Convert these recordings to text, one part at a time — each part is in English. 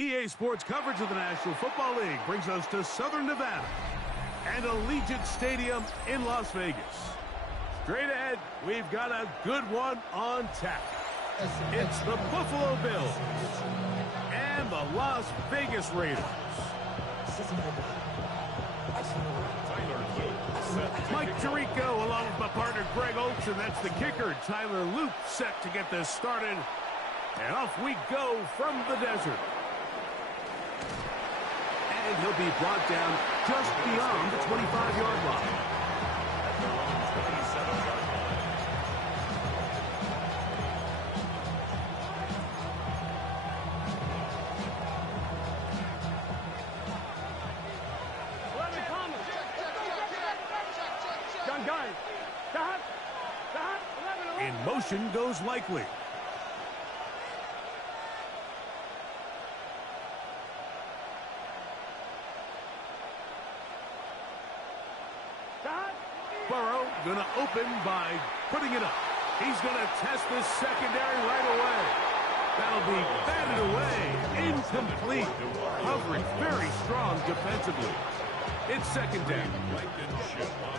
EA Sports coverage of the National Football League brings us to Southern Nevada and Allegiant Stadium in Las Vegas. Straight ahead, we've got a good one on tap. It's the Buffalo Bills and the Las Vegas Raiders. Mike Tirico along with my partner Greg Oates, and that's the kicker Tyler Loop, set to get this started. And off we go from the desert. And he'll be brought down just beyond the 25-yard line. In motion goes Likely. Burrow gonna open by putting it up. He's gonna test this secondary right away. That'll be batted away. Incomplete. Coverage very strong defensively. It's second down.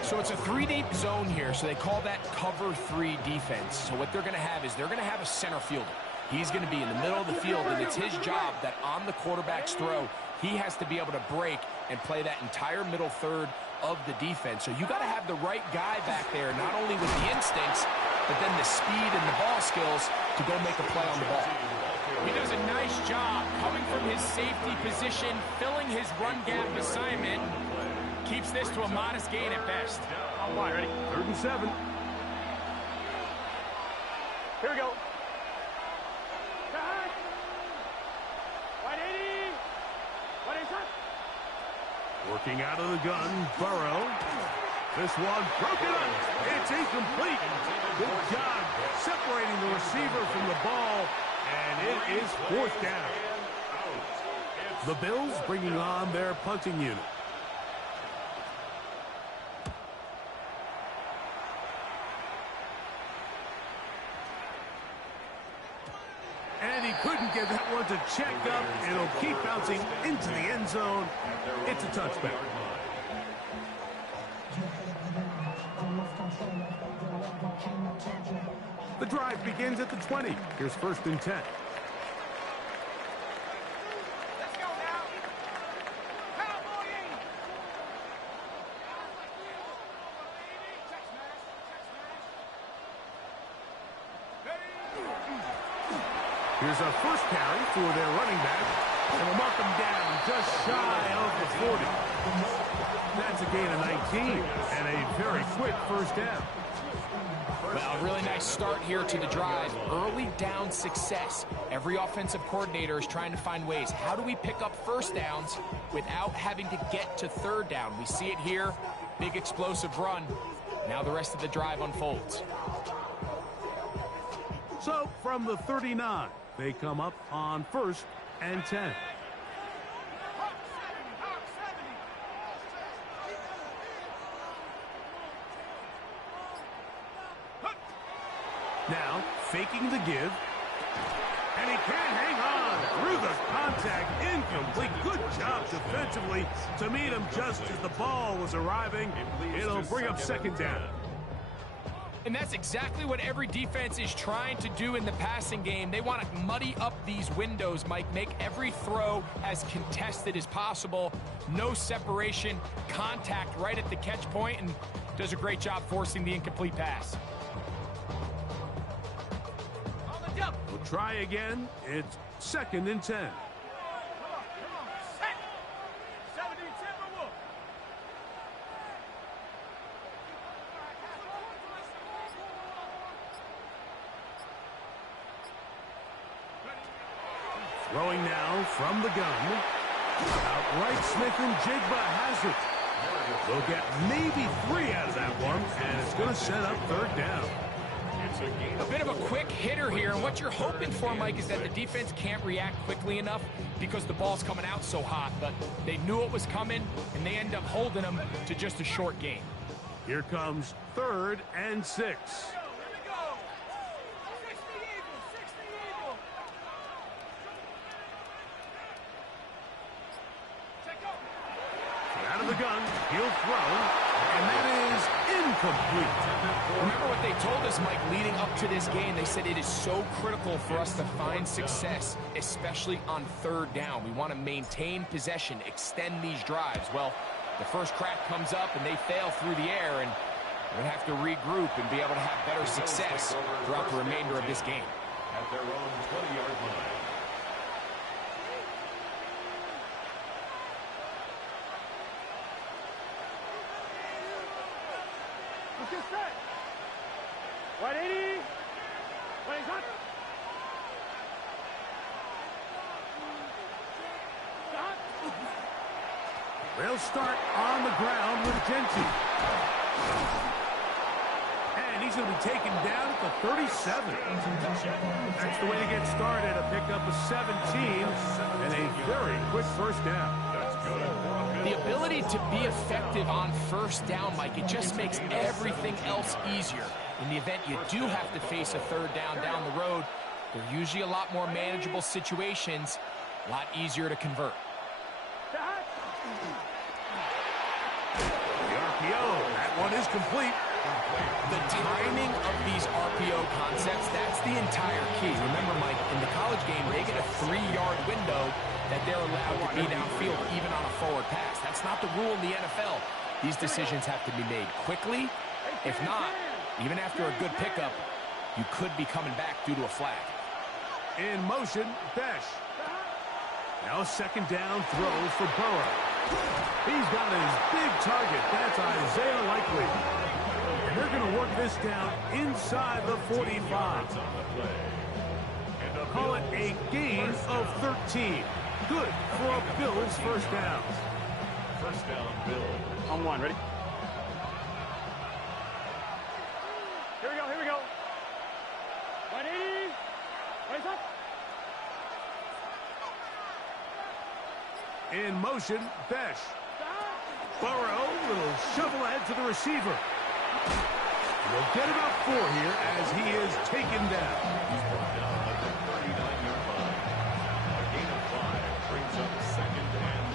So it's a 3-deep zone here, so they call that cover 3 defense. So what they're going to have is they're going to have a center fielder. He's going to be in the middle of the field, and it's his job that on the quarterback's throw, he has to be able to break and play that entire middle third of the defense. So you got to have the right guy back there, not only with the instincts, but then the speed and the ball skills to go make a play on the ball. He does a nice job coming from his safety position, filling his run gap assignment. Keeps this to a modest gain at best. All right, ready? 3rd and 7. Here we go. Wide 80. Wide inside. Working out of the gun, Burrow. This one broken up. It's incomplete. Good job separating the receiver from the ball, and it is 4th down. The Bills bringing on their punting unit. And he couldn't get that one to check up. It'll keep bouncing into the end zone. It's a touchback. The drive begins at the 20. Here's 1st and 10. Here's a first carry for their running back, and we'll mark them down just shy of the 40. That's a gain of 19 and a very quick first down. Well, a really nice start here to the drive. Early down success. Every offensive coordinator is trying to find ways. How do we pick up first downs without having to get to 3rd down? We see it here. Big explosive run. Now the rest of the drive unfolds. So from the 39, they come up on 1st and 10. Now, faking the give. And he can't hang on through the contact. Incomplete. Good job defensively to meet him just as the ball was arriving. It'll bring up 2nd down. And that's exactly what every defense is trying to do in the passing game. They want to muddy up these windows, Mike, make every throw as contested as possible. No separation, contact right at the catch point, and does a great job forcing the incomplete pass. We'll try again. It's 2nd and 10. Throwing now from the gun. Outright Smith and Jigba has it. They'll get maybe 3 out of that one, and it's going to set up 3rd down. A bit of a quick hitter here, and what you're hoping for, Mike, is that the defense can't react quickly enough because the ball's coming out so hot, but they knew it was coming, and they end up holding them to just a short gain. Here comes 3rd and 6. the gun. He'll throw. And that is incomplete. Remember what they told us, Mike, leading up to this game. They said it is so critical for us to find success, especially on third down. We want to maintain possession, extend these drives. Well, the first crack comes up and they fail through the air, and we're going to have to regroup and be able to have better success throughout the remainder of this game. At their own 20-yard line. Let's get set. 180. 20 shot. Shot. They'll start on the ground with Genty. And he's going to be taken down at the 37. That's the way to get started. A pickup of 17 and a very quick first down. The ability to be effective on first down, Mike, it just makes everything else easier. In the event you do have to face a third down the road, they're usually a lot more manageable situations, a lot easier to convert. The RPO, that one is complete. The timing of these RPO concepts, that's the entire key. Remember, Mike, in the college game, they get a 3-yard window that they're allowed to be downfield, even on a forward pass. That's not the rule in the NFL. These decisions have to be made quickly. If not, even after a good pickup, you could be coming back due to a flag. In motion, Besh. Now a second down throw for Burrow. He's got his big target. That's Isaiah Likely. And they're going to work this down inside the 45. Call it a gain of 13. Good for a Bills first down. First down, Bills. On one, ready? Here we go, here we go. 180. 20 shot. In motion, Besh. Burrow, little shovel ahead to the receiver. We'll get about 4 here as he is taken down. He's brought down at the 39-yard line. A gain of 5 brings up second and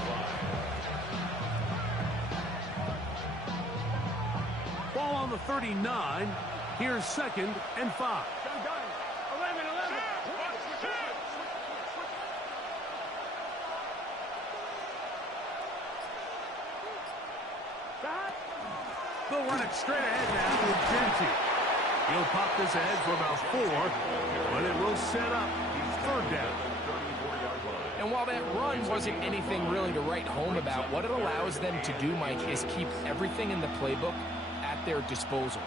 5. Ball on the 39. Here's second and 5. Done. 11. Shot. They'll run it straight ahead now with Genty. He'll pop this ahead for about 4, but it will set up third down. And while that run wasn't anything really to write home about, what it allows them to do, Mike, is keep everything in the playbook at their disposal.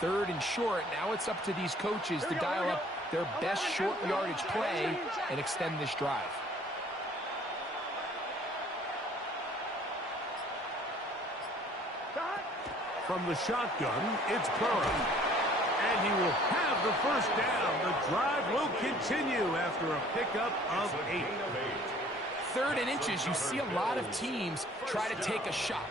Third and short, now it's up to these coaches to dial up their best short yardage play and extend this drive. From the shotgun, it's Burrow. And he will have the first down. The drive will continue after a pickup of 8. Third and inches, you see a lot of teams try to take a shot.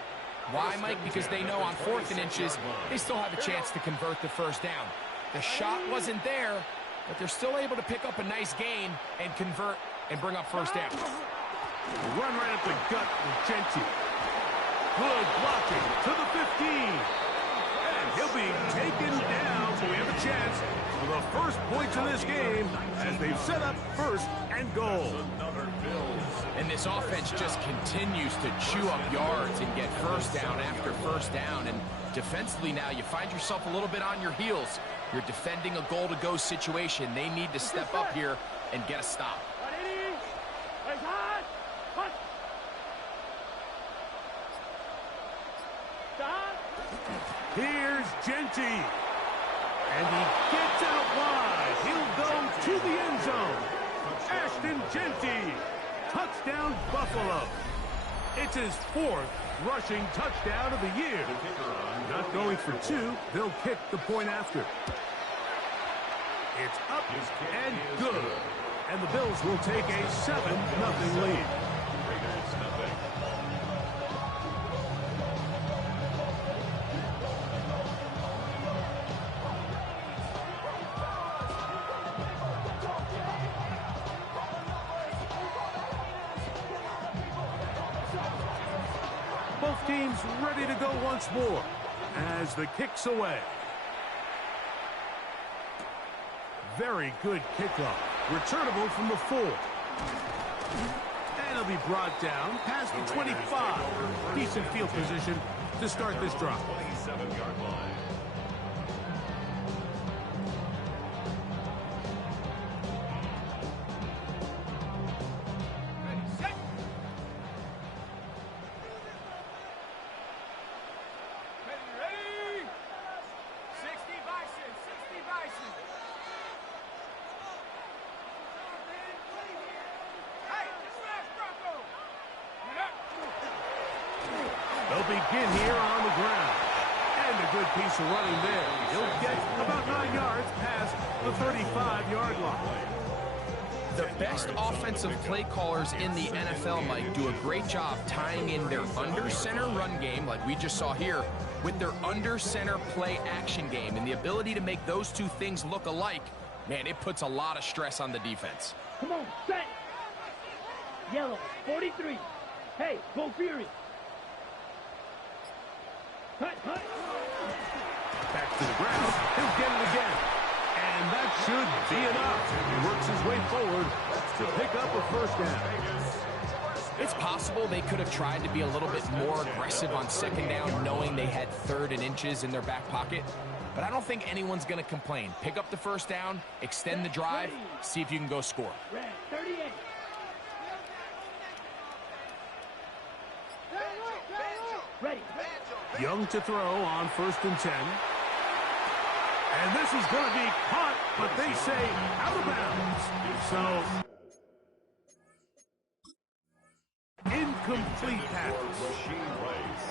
Why, Mike? Because they know on 4th and inches, they still have a chance to convert the first down. The shot wasn't there, but they're still able to pick up a nice gain and convert and bring up first down. Run right up the gut with Genty. Good blocking to the 15. And he'll be taken down, so we have a chance for the first points of this game as they've set up first and goal. And this offense just continues to chew up yards and get first down after first down. And defensively now, you find yourself a little bit on your heels. You're defending a goal-to-go situation. They need to step up here and get a stop. 180. 20 shot. Punt. Shot. Here's Genty. And he gets out wide. He'll go to the end zone. Ashton Genty. Touchdown, Buffalo. It's his 4th rushing touchdown of the year. Not going for 2. They'll kick the point after. It's up and good. And the Bills will take a 7-0 lead. Both teams ready to go once more as the kick's away. Very good kickoff. Returnable from the 4. And it'll be brought down past the 25. Decent field position to start this drive. 27-yard line. They'll begin here on the ground. And a good piece of running there. He'll get about 9 yards past the 35-yard line. The best offensive play callers in the NFL, Mike, do a great job tying in their under-center run game, like we just saw here, with their under-center play action game. And the ability to make those two things look alike, man, it puts a lot of stress on the defense. Come on, set. Yellow, 43. Hey, go Fury. Hut, hut. Back to the ground. He'll get it again. And that should be enough. He works his way forward to pick up a first down. It's possible they could have tried to be a little bit more aggressive on second down, knowing they had 3rd and inches in their back pocket. But I don't think anyone's going to complain. Pick up the first down, extend the drive, see if you can go score. Red, 38. Ready. Young to throw on 1st and 10. And this is going to be caught, but they say out of bounds. So, incomplete pass. Rasheed Rice.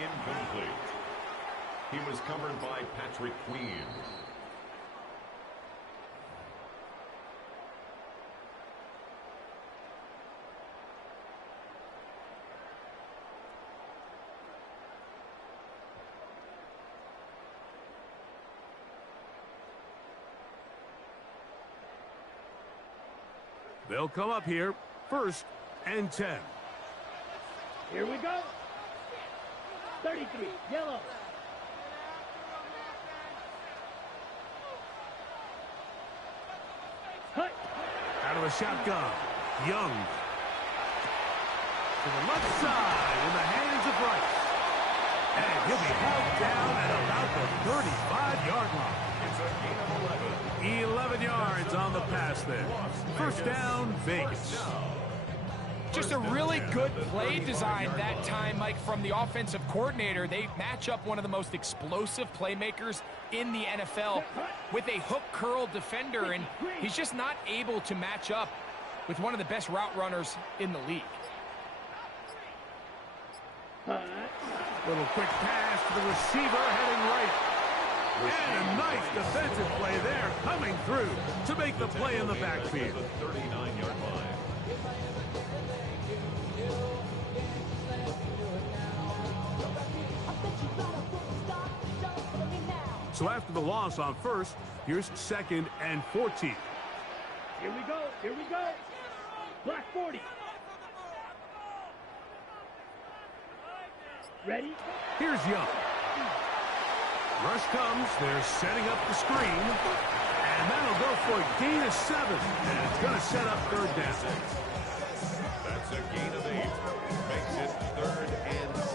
Incomplete. He was covered by Patrick Queen. They'll come up here, 1st and 10. Here we go. 33, yellow. Hut. Out of the shotgun, Young. To the left side in the hands of Rice. And he'll be held down at about the 35-yard line. It's a gain of 11. 11 yards on the pass there. First down, Vegas. Just a really good play design that time, Mike, from the offensive coordinator. They match up one of the most explosive playmakers in the NFL with a hook curl defender, and he's just not able to match up with one of the best route runners in the league. Little quick pass to the receiver heading right. And a nice defensive play there coming through to make the play in the backfield. The 39-yard line. So after the loss on 1st, here's 2nd and 14. Here we go, here we go. Black 40. Ready? Here's Young. Rush comes, they're setting up the screen. And that'll go for a gain of 7. And it's going to set up 3rd down. That's a gain of 8. Makes it 3rd and 6.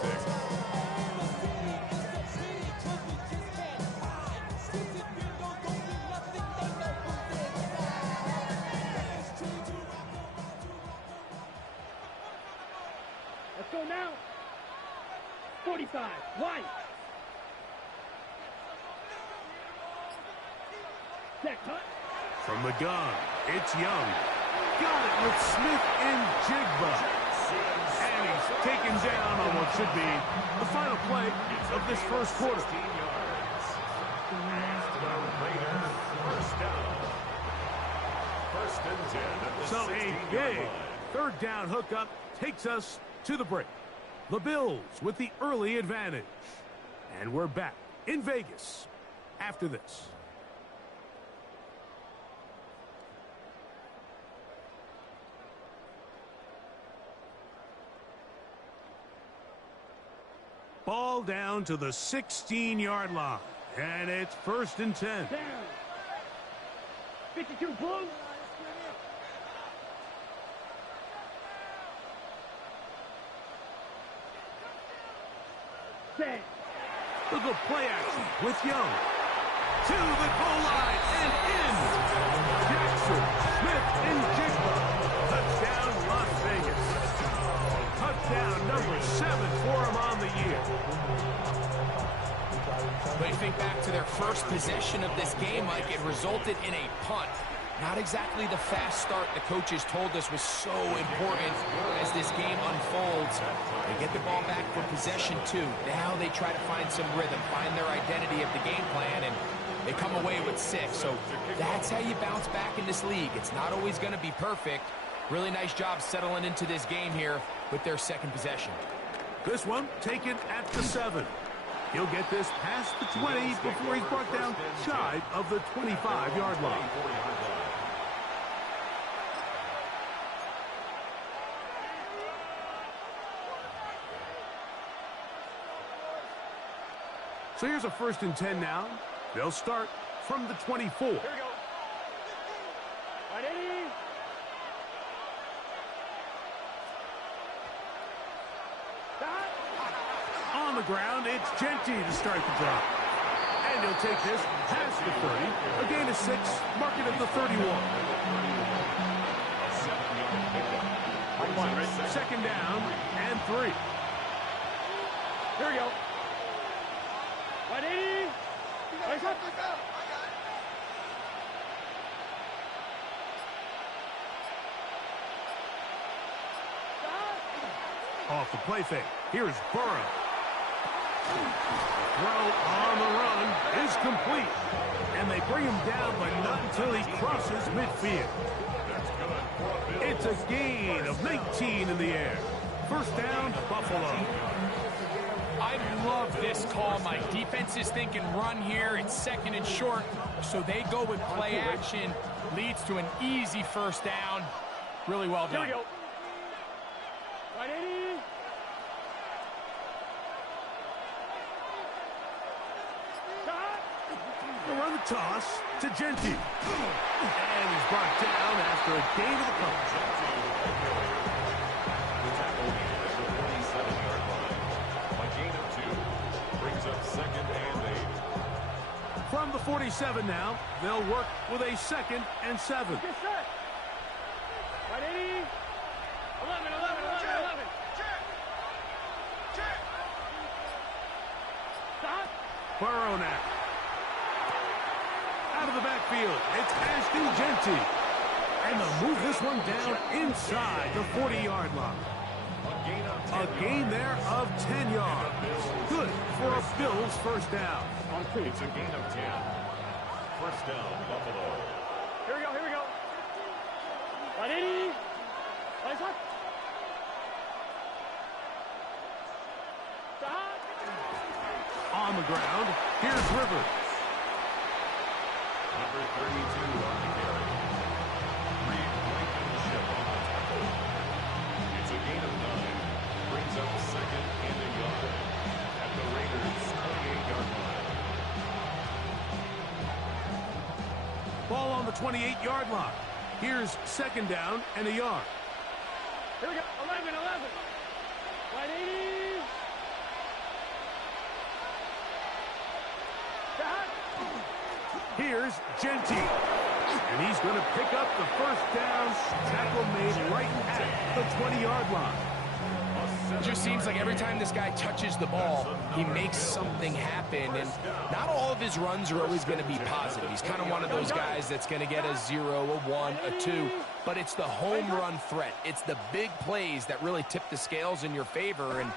Let's go now. 45, White. Check, hut. From the gun, it's Young. Got it with Smith and Jigba. And he's taken down on what should be the final play of this first quarter. 16 yards. The Raiders first down. 1st and 10 at the So a 16-yard big line. 3rd down hookup takes us to the break. The Bills with the early advantage. And we're back in Vegas after this. Ball down to the 16-yard line. And it's 1st and 10. Down. 52 blue. Set. Look at play action with Young. To the goal line and in. Jackson, Smith, and Jigba. Touchdown, Las Vegas. Touchdown number 7 for him on the year. But you think back to their first possession of this game, Mike, it resulted in a punt. Not exactly the fast start the coaches told us was so important as this game unfolds. They get the ball back for possession 2. Now they try to find some rhythm, find their identity of the game plan, and they come away with 6. So that's how you bounce back in this league. It's not always going to be perfect. Really nice job settling into this game here with their second possession. This one taken at the 7. He'll get this past the 20 before he's brought down shy of the 25-yard line. So here's a 1st and 10 now. They'll start from the 24. Here we go. Ready? Stop. On the ground, it's Genty to start the drive. And he'll take this past the 30. A gain of 6, mark it at the 31. 2nd down and 3. Here we go. 180. Nice up. Off the play fake. Here's Burrow. Throw on the run is complete. And they bring him down, but not until he crosses midfield. It's a gain of 19 in the air. 1st down, Buffalo. I love this call, Mike. Defense is thinking run here. It's 2nd and short, so they go with play action. Leads to an easy 1st down. Really well done. Here we go. 180. Stop. They'll run the toss to Genty. And he's brought down after a gain of the coverage. From the 47 now, they'll work with a 2nd and 7. Get set. 180. 11. Stop. Burrow now. Out of the backfield, it's Ashton Genty. And they'll move this one down inside the 40-yard line. A gain there of 10 yards. Good for a Bills 1st down. It's a gain of 10. 1st down, Buffalo. Here we go. 180. Nice up. Stop. On the ground, here's Rivers. Number 32 on the carry. Reed Blankenship on the tackle. It's a gain of 9. Brings up 2nd and a yard. At the Raiders' 28-yard line. Ball on the 28-yard line. Here's 2nd down and a yard. Here we go. 11. 180. Stop. Here's Genty. And he's going to pick up the 1st down. Tackle made right at the 20-yard line. It just seems like every time this guy touches the ball, he makes something happen. And not all of his runs are always going to be positive. He's kind of one of those guys that's going to get a 0, a 1, a 2. But it's the home run threat. It's the big plays that really tip the scales in your favor. And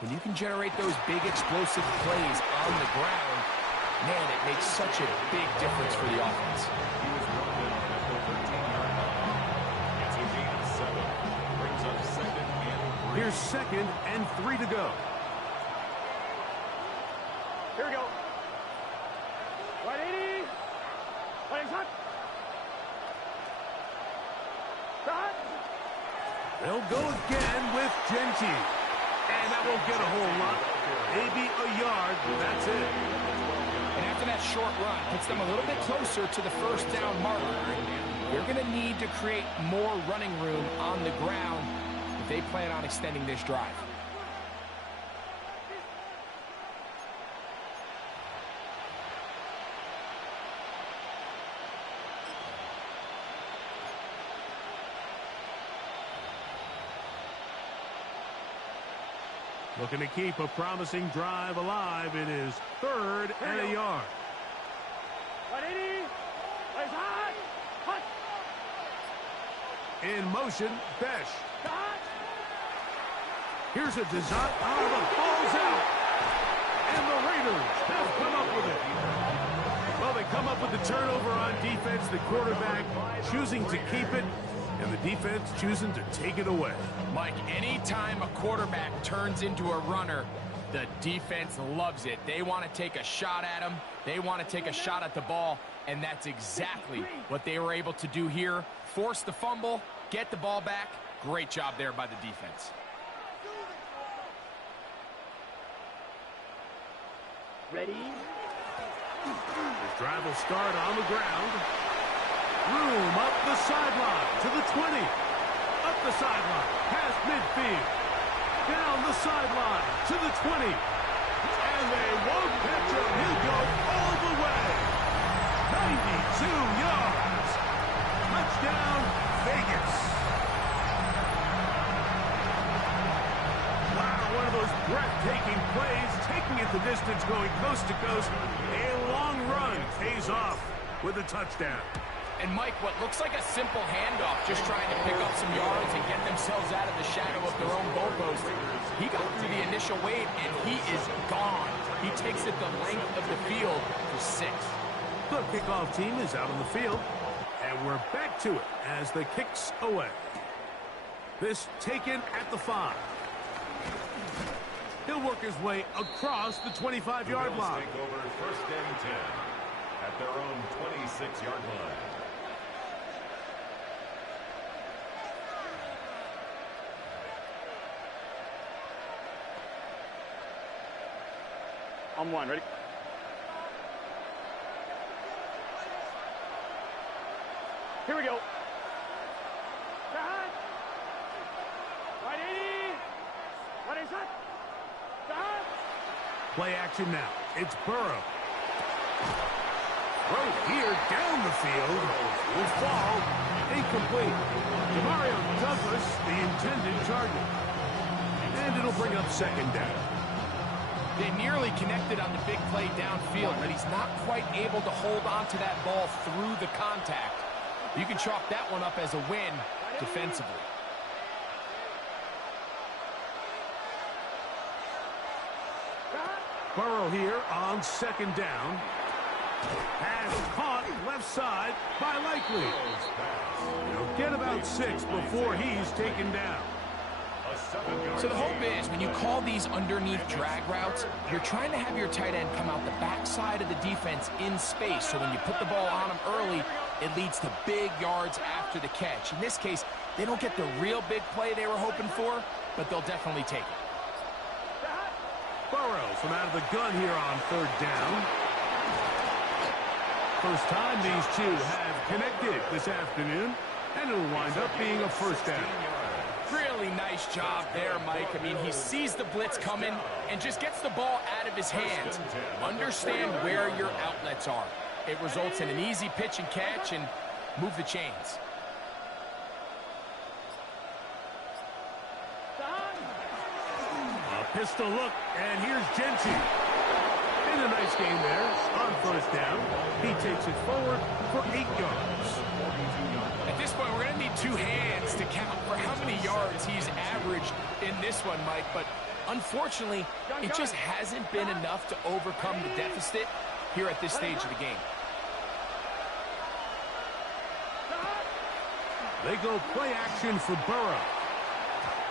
when you can generate those big explosive plays on the ground, man, it makes such a big difference for the offense. He was run down at the 13-yard line. It's a gain of 7. Brings up 2nd and 3. Here's 2nd and 3 to go. Here we go. 180. Stop. Stop. They'll go again with Genty. And that won't get a whole lot. maybe a yard, but that's it. And after that short run, puts them a little bit closer to the first down marker. You're going to need to create more running room on the ground if they plan on extending this drive. Looking to keep a promising drive alive. It is 3rd and a yard. 180. Plays hot. Hot. In motion, Besh. Hot. Here's a design. Oh, the ball's out. And the Raiders have come up with it. Well, they come up with the turnover on defense. The quarterback choosing to keep it, and the defense choosing to take it away. Mike, anytime a quarterback turns into a runner, the defense loves it. They want to take a shot at him. They want to take a shot at the ball, and that's exactly what they were able to do here. Force the fumble, get the ball back. Great job there by the defense. Ready. This drive will start on the ground. Room up the sideline to the 20. Up the sideline, past midfield. Down the sideline to the 20. And they won't catch him. He'll go all the way. 92 yards. Touchdown, Vegas. Wow, one of those breathtaking plays, taking it the distance, going coast to coast. A long run pays off with a touchdown. And Mike, what looks like a simple handoff, just trying to pick up some yards and get themselves out of the shadow of their own goalpost. He got through the initial wave, and he is gone. He takes it the length of the field for 6. The kickoff team is out on the field, and we're back to it as the kicks away. This taken at the 5. He'll work his way across the 25-yard line. Take over 1st and 10 at their own 26-yard line. On 1. Ready. Here we go. Hot. 180. 180 shot. Hot. Play action now. It's Burrow. Throw here down the field. Will fall. Incomplete. Demario Douglas, the intended target. And it'll bring up 2nd down. They nearly connected on the big play downfield, but he's not quite able to hold on to that ball through the contact. You can chalk that one up as a win defensively. Burrow here on 2nd down. Pass caught left side by Likely. He'll get about 6 before he's taken down. So the hope is when you call these underneath drag routes, you're trying to have your tight end come out the backside of the defense in space. So when you put the ball on him early, it leads to big yards after the catch. In this case, they don't get the real big play they were hoping for, but they'll definitely take it. Burrow from out of the gun here on 3rd down. First time these two have connected this afternoon, and it'll wind up being a 1st down. Really nice job there, Mike. I mean, he sees the blitz coming and just gets the ball out of his hands. Understand where your outlets are. It results in an easy pitch and catch and move the chains. A pistol look, and here's Genty. In a nice game there on 1st down. He takes it forward for 8 yards. At this point, we're going to need 2 hands to count for how many yards he's averaged in this one, Mike. But unfortunately, it just hasn't been enough to overcome the deficit here at this stage of the game. They go play action for Burrow.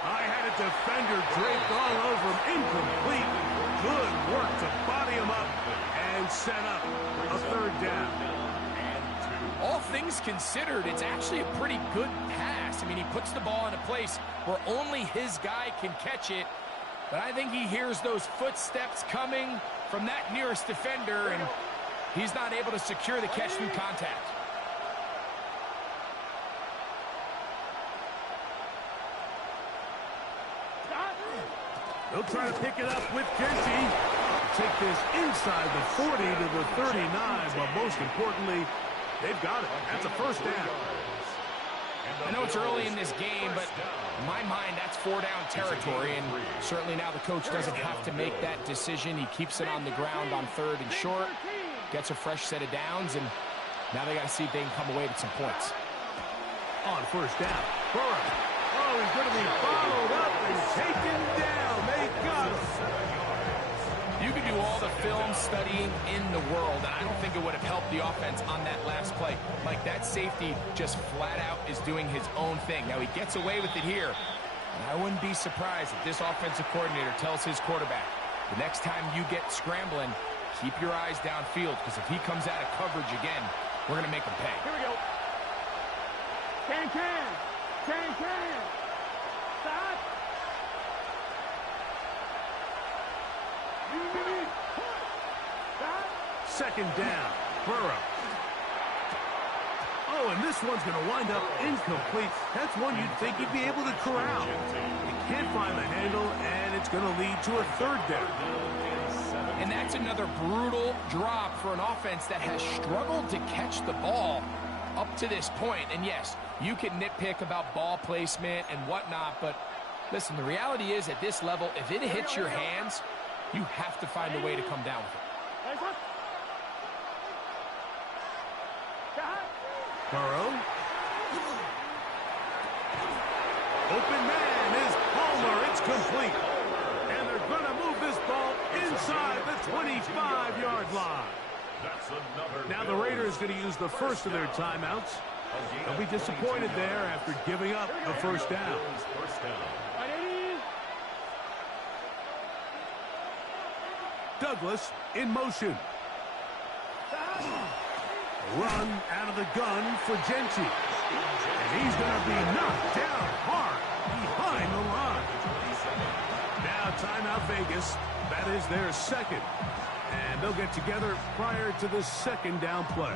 I had a defender draped all over him. Incomplete. Good work to body him up and set up a 3rd down. All things considered, it's actually a pretty good pass. I mean, he puts the ball in a place where only his guy can catch it, But I think he hears those footsteps coming from that nearest defender, and he's not able to secure the catch through contact. He'll try to pick it up with Genty. Take this inside the 40 to the 39, but most importantly, they've got it. That's a first down. I know it's early in this game, but in my mind, that's 4-down territory, and certainly now the coach doesn't have to make that decision. He keeps it on the ground on 3rd and short, gets a fresh set of downs, and now they got to see if they can come away with some points. On first down, Burrow. Oh, he's going to be followed up and taken down. They got him. You can do all the film studying in the world, and I don't think it would have helped the offense on that last play. Like, that safety just flat out is doing his own thing. Now, he gets away with it here, and I wouldn't be surprised if this offensive coordinator tells his quarterback, the next time you get scrambling, keep your eyes downfield, because if he comes out of coverage again, we're going to make him pay. Here we go. Can. Stop. Second down, Burrow. Oh, and this one's going to wind up incomplete. That's one you'd think he'd be able to corral. He can't find the handle, and it's going to lead to a 3rd down. And that's another brutal drop for an offense that has struggled to catch the ball up to this point. And yes, you can nitpick about ball placement and whatnot, but listen, the reality is at this level, if it hits your hands, you have to find a way to come down with it. Burrow. Open man is Palmer. It's complete. And they're going to move this ball inside the 25-yard line. Now the Raiders going to use the first of their timeouts. They'll be disappointed there after giving up a first down. Douglas in motion. Run out of the gun for Genty. And he's going to be knocked down hard behind the line. Now timeout Vegas. That is their second. And they'll get together prior to the second down play.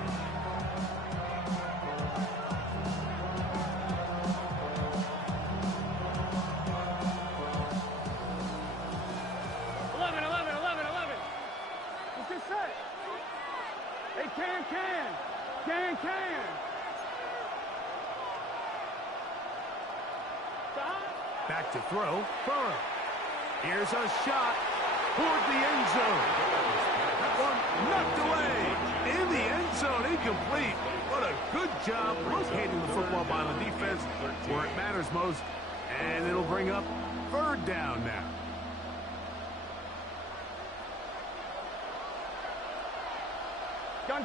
Can. Back to throw. Burrow. Here's a shot toward the end zone. That one knocked away. In the end zone, incomplete. What a good job locating the football by the defense where it matters most. And it'll bring up 3rd down now.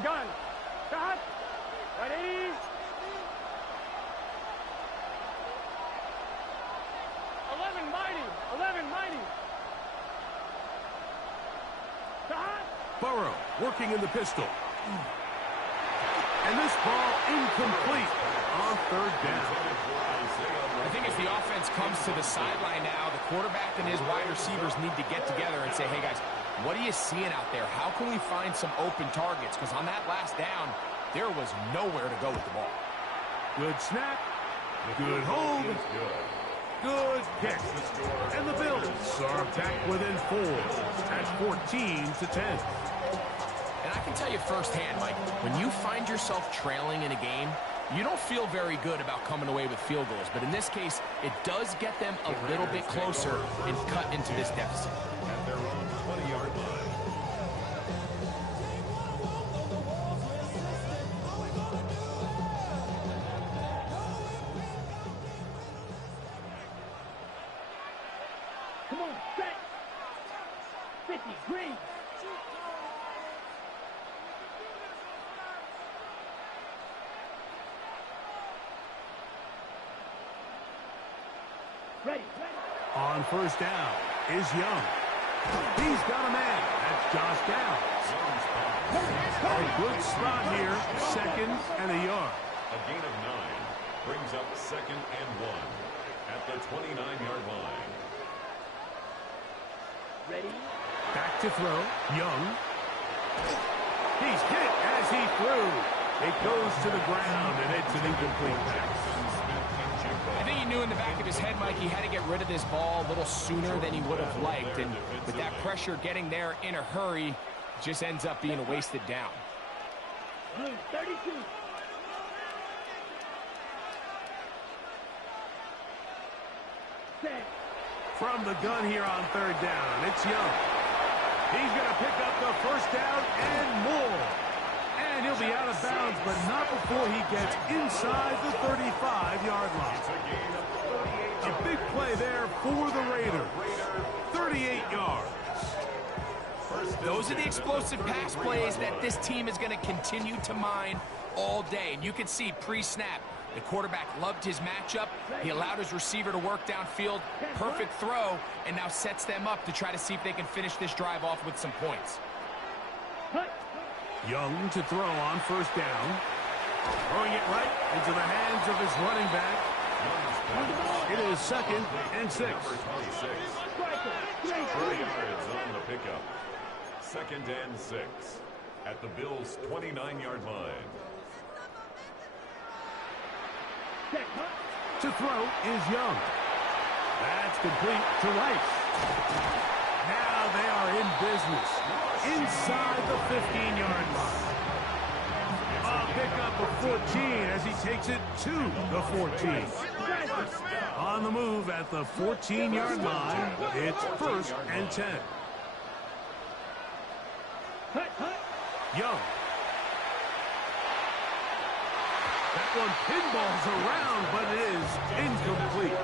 Gun. Stop. Ready. 11 mighty. Stop. Burrow working in the pistol. And this ball incomplete on 3rd down. I think as the offense comes to the sideline now, the quarterback and his wide receivers need to get together and say, hey, guys, what are you seeing out there? How can we find some open targets? Because on that last down, there was nowhere to go with the ball. Good snap. Good hold. Good pick. And the Bills are back within 4 at 14-10. And I can tell you firsthand, Mike, when you find yourself trailing in a game, you don't feel very good about coming away with field goals. But in this case, it does get them a little bit closer and cut into this deficit. At their own 20-yard line. Come on, set. 50, green. Ready. On first down is Young. He's got a man. That's Josh Downs. A good spot here. 2nd and a yard. A gain of 9 brings up 2nd and 1 at the 29-yard line. Ready? Back to throw. Young. He's hit as he threw. It goes to the ground, and it's an incomplete pass. I think he knew in the back of his head, Mike, he had to get rid of this ball a little sooner than he would have liked. And with that pressure getting there in a hurry, it just ends up being a wasted down. Blue 32. Set. From the gun here on third down, it's Young. He's going to pick up the first down and more. And he'll be out of bounds, but not before he gets inside the 35-yard line. A big play there for the Raiders. 38 yards. Those are the explosive pass plays that this team is going to continue to mine all day. And you can see pre-snap, the quarterback loved his matchup. He allowed his receiver to work downfield. Perfect throw, and now sets them up to try to see if they can finish this drive off with some points. Young to throw on first down. Throwing it right into the hands of his running back. It is 2nd and 6. 3 yards on the pickup. 2nd and 6 at the Bills' 29-yard line. To throw is Young. That's complete to Rice. Now they are in business inside the 15-yard line. A pickup of 14 as he takes it to the 14. On the move at the 14-yard line, it's 1st and 10. Young. That one pinballs around, but it is incomplete.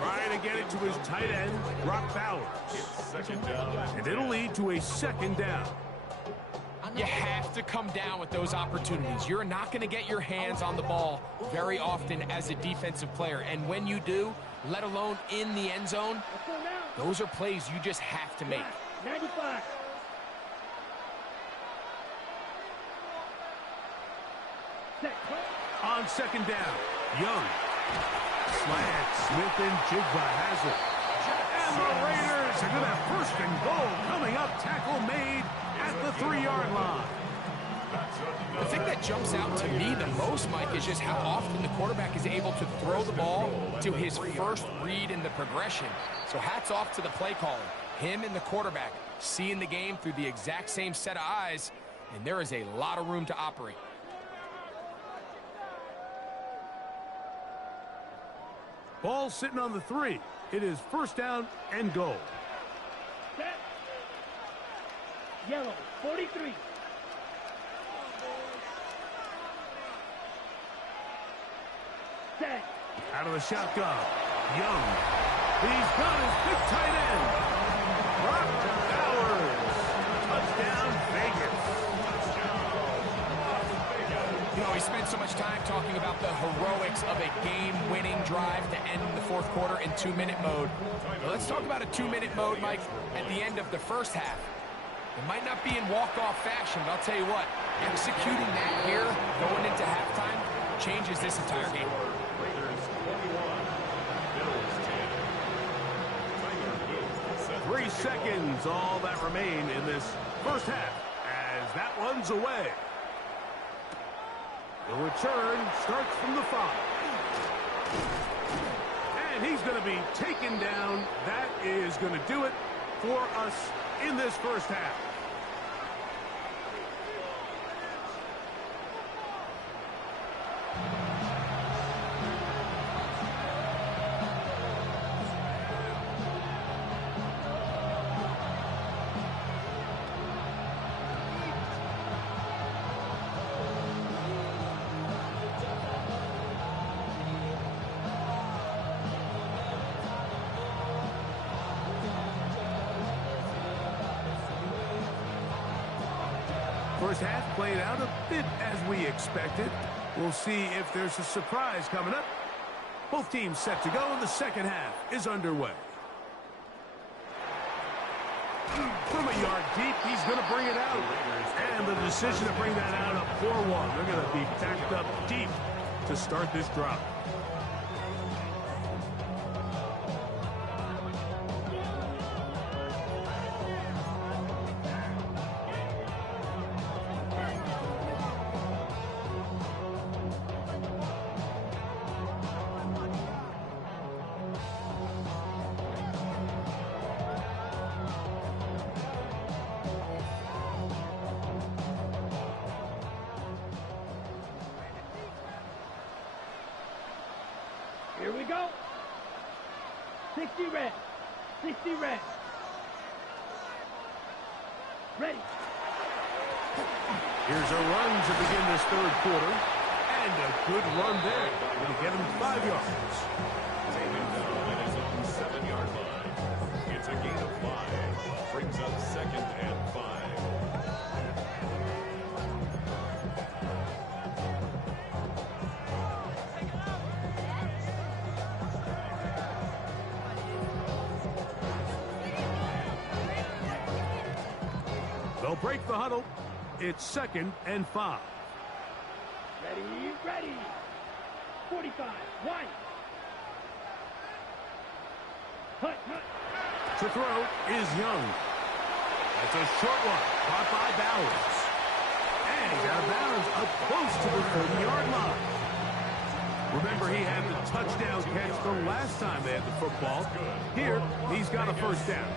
Trying to get it to his tight end, Brock Bowers. And it'll lead to a 2nd down. You have to come down with those opportunities. You're not going to get your hands on the ball very often as a defensive player. And when you do, let alone in the end zone, those are plays you just have to make. 95. On 2nd down, Young. Slant, Smith and Jigba has it. And the Raiders are going to have 1st and goal coming up. Tackle made at the 3-yard line. The thing that jumps out to me the most, Mike, is just how often the quarterback is able to throw the ball to his first read in the progression. So hats off to the play caller. Him and the quarterback seeing the game through the exact same set of eyes, and there is a lot of room to operate. Ball sitting on the 3. It is 1st down and goal. Set. Yellow 43. Set. Out of the shotgun, Young. He's got his big tight end. Brock Bowers. Touchdown, Vegas. You know, we spent so much time talking about the heroics of a game-winning drive to end the 4th quarter in 2-minute mode. Well, let's talk about a 2-minute mode, Mike, at the end of the first half. It might not be in walk-off fashion, but I'll tell you what, executing that here, going into halftime, changes this entire game. Raiders 21, Bills 10. 3 seconds, all that remain in this first half as that one's away. The return starts from the 5. And he's going to be taken down. That is going to do it for us in this first half. First half played out a bit as we expected. We'll see if there's a surprise coming up. Both teams set to go, and the second half is underway. From a yard deep, he's going to bring it out. And the decision to bring that out, a poor one. They're going to be backed up deep to start this drive. Here we go. 60 red. 60 red. Ready. Here's a run to begin this third quarter. And a good run there. Going to get him 5 yards. Taken down at his own 7-yard line. It's a gain of 5. Brings up 2nd and 5. They'll break the huddle. It's 2nd and 5. Ready, ready. 45, wide. Hut, hut. To throw is Young. That's a short one. Caught by Bowers. And he's out of bounds up close to the 30-yard line. Remember, he had the touchdown catch the last time they had the football. Here, he's got a first down.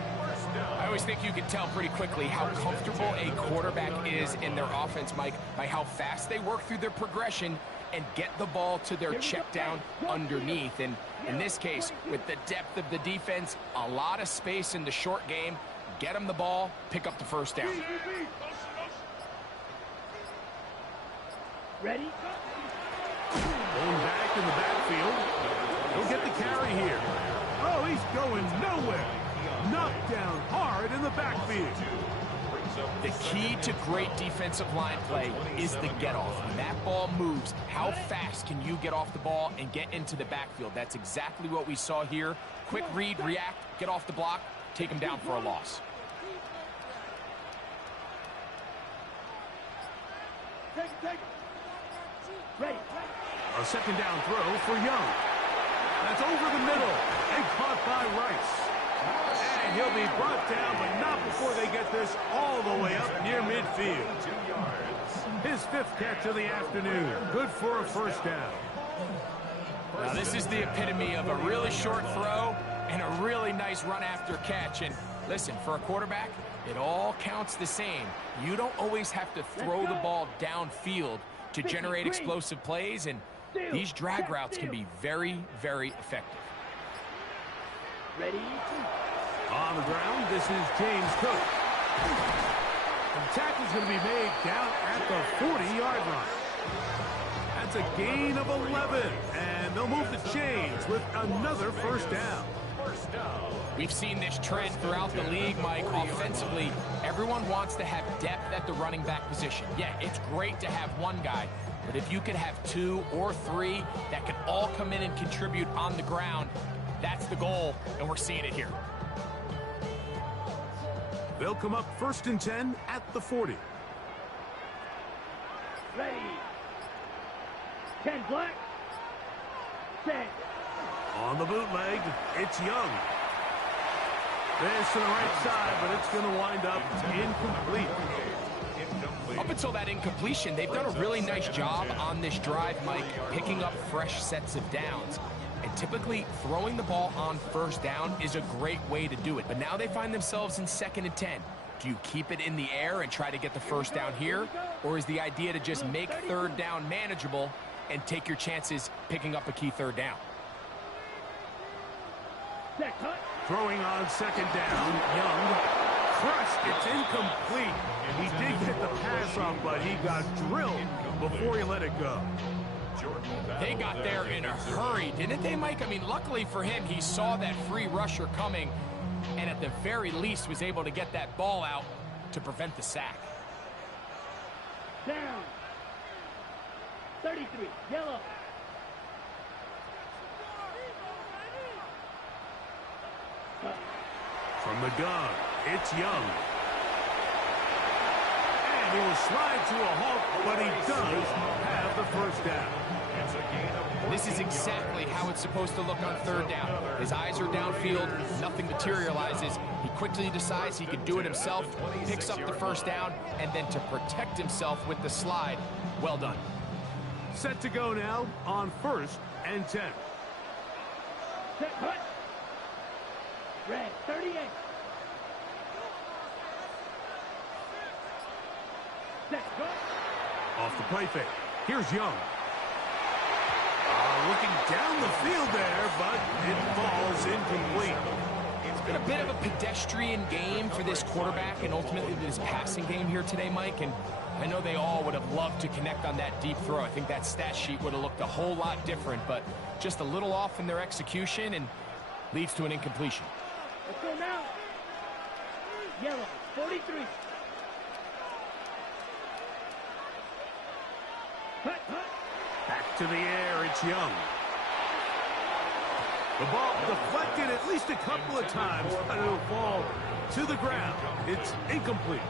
I always think you can tell pretty quickly how comfortable a quarterback is in their offense, Mike, by how fast they work through their progression and get the ball to their check down underneath. And in this case, with the depth of the defense, a lot of space in the short game, get them the ball, pick up the first down. Ready? Going back in the backfield. He'll get the carry here. Oh, he's going nowhere. Knocked down hard in the backfield. The key to great defensive line play is the get-off. When that ball moves, how fast can you get off the ball and get into the backfield? That's exactly what we saw here. Quick read, react, get off the block, take him down for a loss. Ready. A 2nd down throw for Young. That's over the middle and caught by Rice. And he'll be brought down, but not before they get this all the way up near midfield. 2 yards. His 5th catch of the afternoon. Good for a first down. Now, this is the epitome of a really short throw and a really nice run after catch. And listen, for a quarterback, it all counts the same. You don't always have to throw the ball downfield to generate explosive plays, and these drag routes can be very, very effective. Ready. On the ground, this is James Cook. The tackle's going to be made down at the 40-yard line. That's a gain of 11, and they'll move the chains with another first down. We've seen this trend throughout the league, Mike. Offensively, everyone wants to have depth at the running back position. Yeah, it's great to have one guy, but if you could have 2 or 3 that can all come in and contribute on the ground, that's the goal, and we're seeing it here. They'll come up 1st and 10 at the 40. Ready. 10 black. 10. On the bootleg, it's Young. This to the right side, but it's going to wind up incomplete. Up until that incompletion, they've done a really nice job on this drive, Mike, picking up fresh sets of downs. And typically, throwing the ball on first down is a great way to do it. But now they find themselves in 2nd and 10. Do you keep it in the air and try to get the first down here? Or is the idea to just make 3rd down manageable and take your chances picking up a key 3rd down? Throwing on 2nd down, Young. Crushed, it's incomplete. He did get the pass off, but he got drilled before he let it go. They got there in a hurry, didn't they, Mike? I mean, luckily for him, he saw that free rusher coming and at the very least was able to get that ball out to prevent the sack. Down. 33, yellow. From the gun, it's Young. And he'll slide to a halt, but he does have the first down. This is exactly how it's supposed to look on 3rd down. His eyes are downfield, nothing materializes. He quickly decides he can do it himself, picks up the first down, and then to protect himself with the slide. Well done. Set to go now on 1st and 10. Set, cut. Red, 38. Set, go. Off the play fake. Here's Young. A looking down the field there, but it falls incomplete. It's been a bit of a pedestrian game for this quarterback and ultimately this passing game here today, Mike. And I know they all would have loved to connect on that deep throw. I think that stat sheet would have looked a whole lot different, but just a little off in their execution and leads to an incompletion. Let's go now. Yellow, 43. Back to the air, it's Young. The ball deflected at least a couple of times, but it'll fall to the ground. It's incomplete.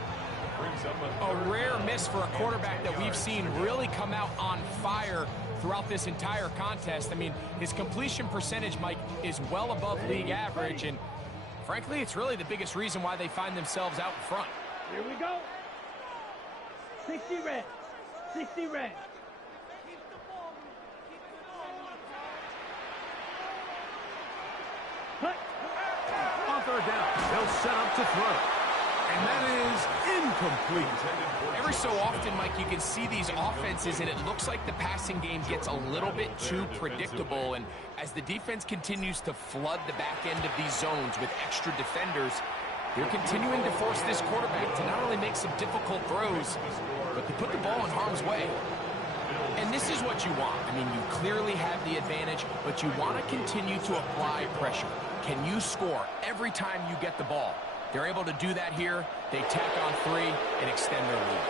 A rare miss for a quarterback that we've seen really come out on fire throughout this entire contest. I mean, his completion percentage, Mike, is well above league average, and frankly, it's really the biggest reason why they find themselves out in front. Here we go. 60 red. 60 red. On third down, they'll set up to throw. And that is incomplete. Every so often, Mike, you can see these offenses, and it looks like the passing game gets a little bit too predictable. And as the defense continues to flood the back end of these zones with extra defenders, they're continuing to force this quarterback to not only make some difficult throws, but to put the ball in harm's way. And this is what you want. I mean, you clearly have the advantage, but you want to continue to apply pressure. Can you score every time you get the ball? They're able to do that here. They tack on 3 and extend their lead.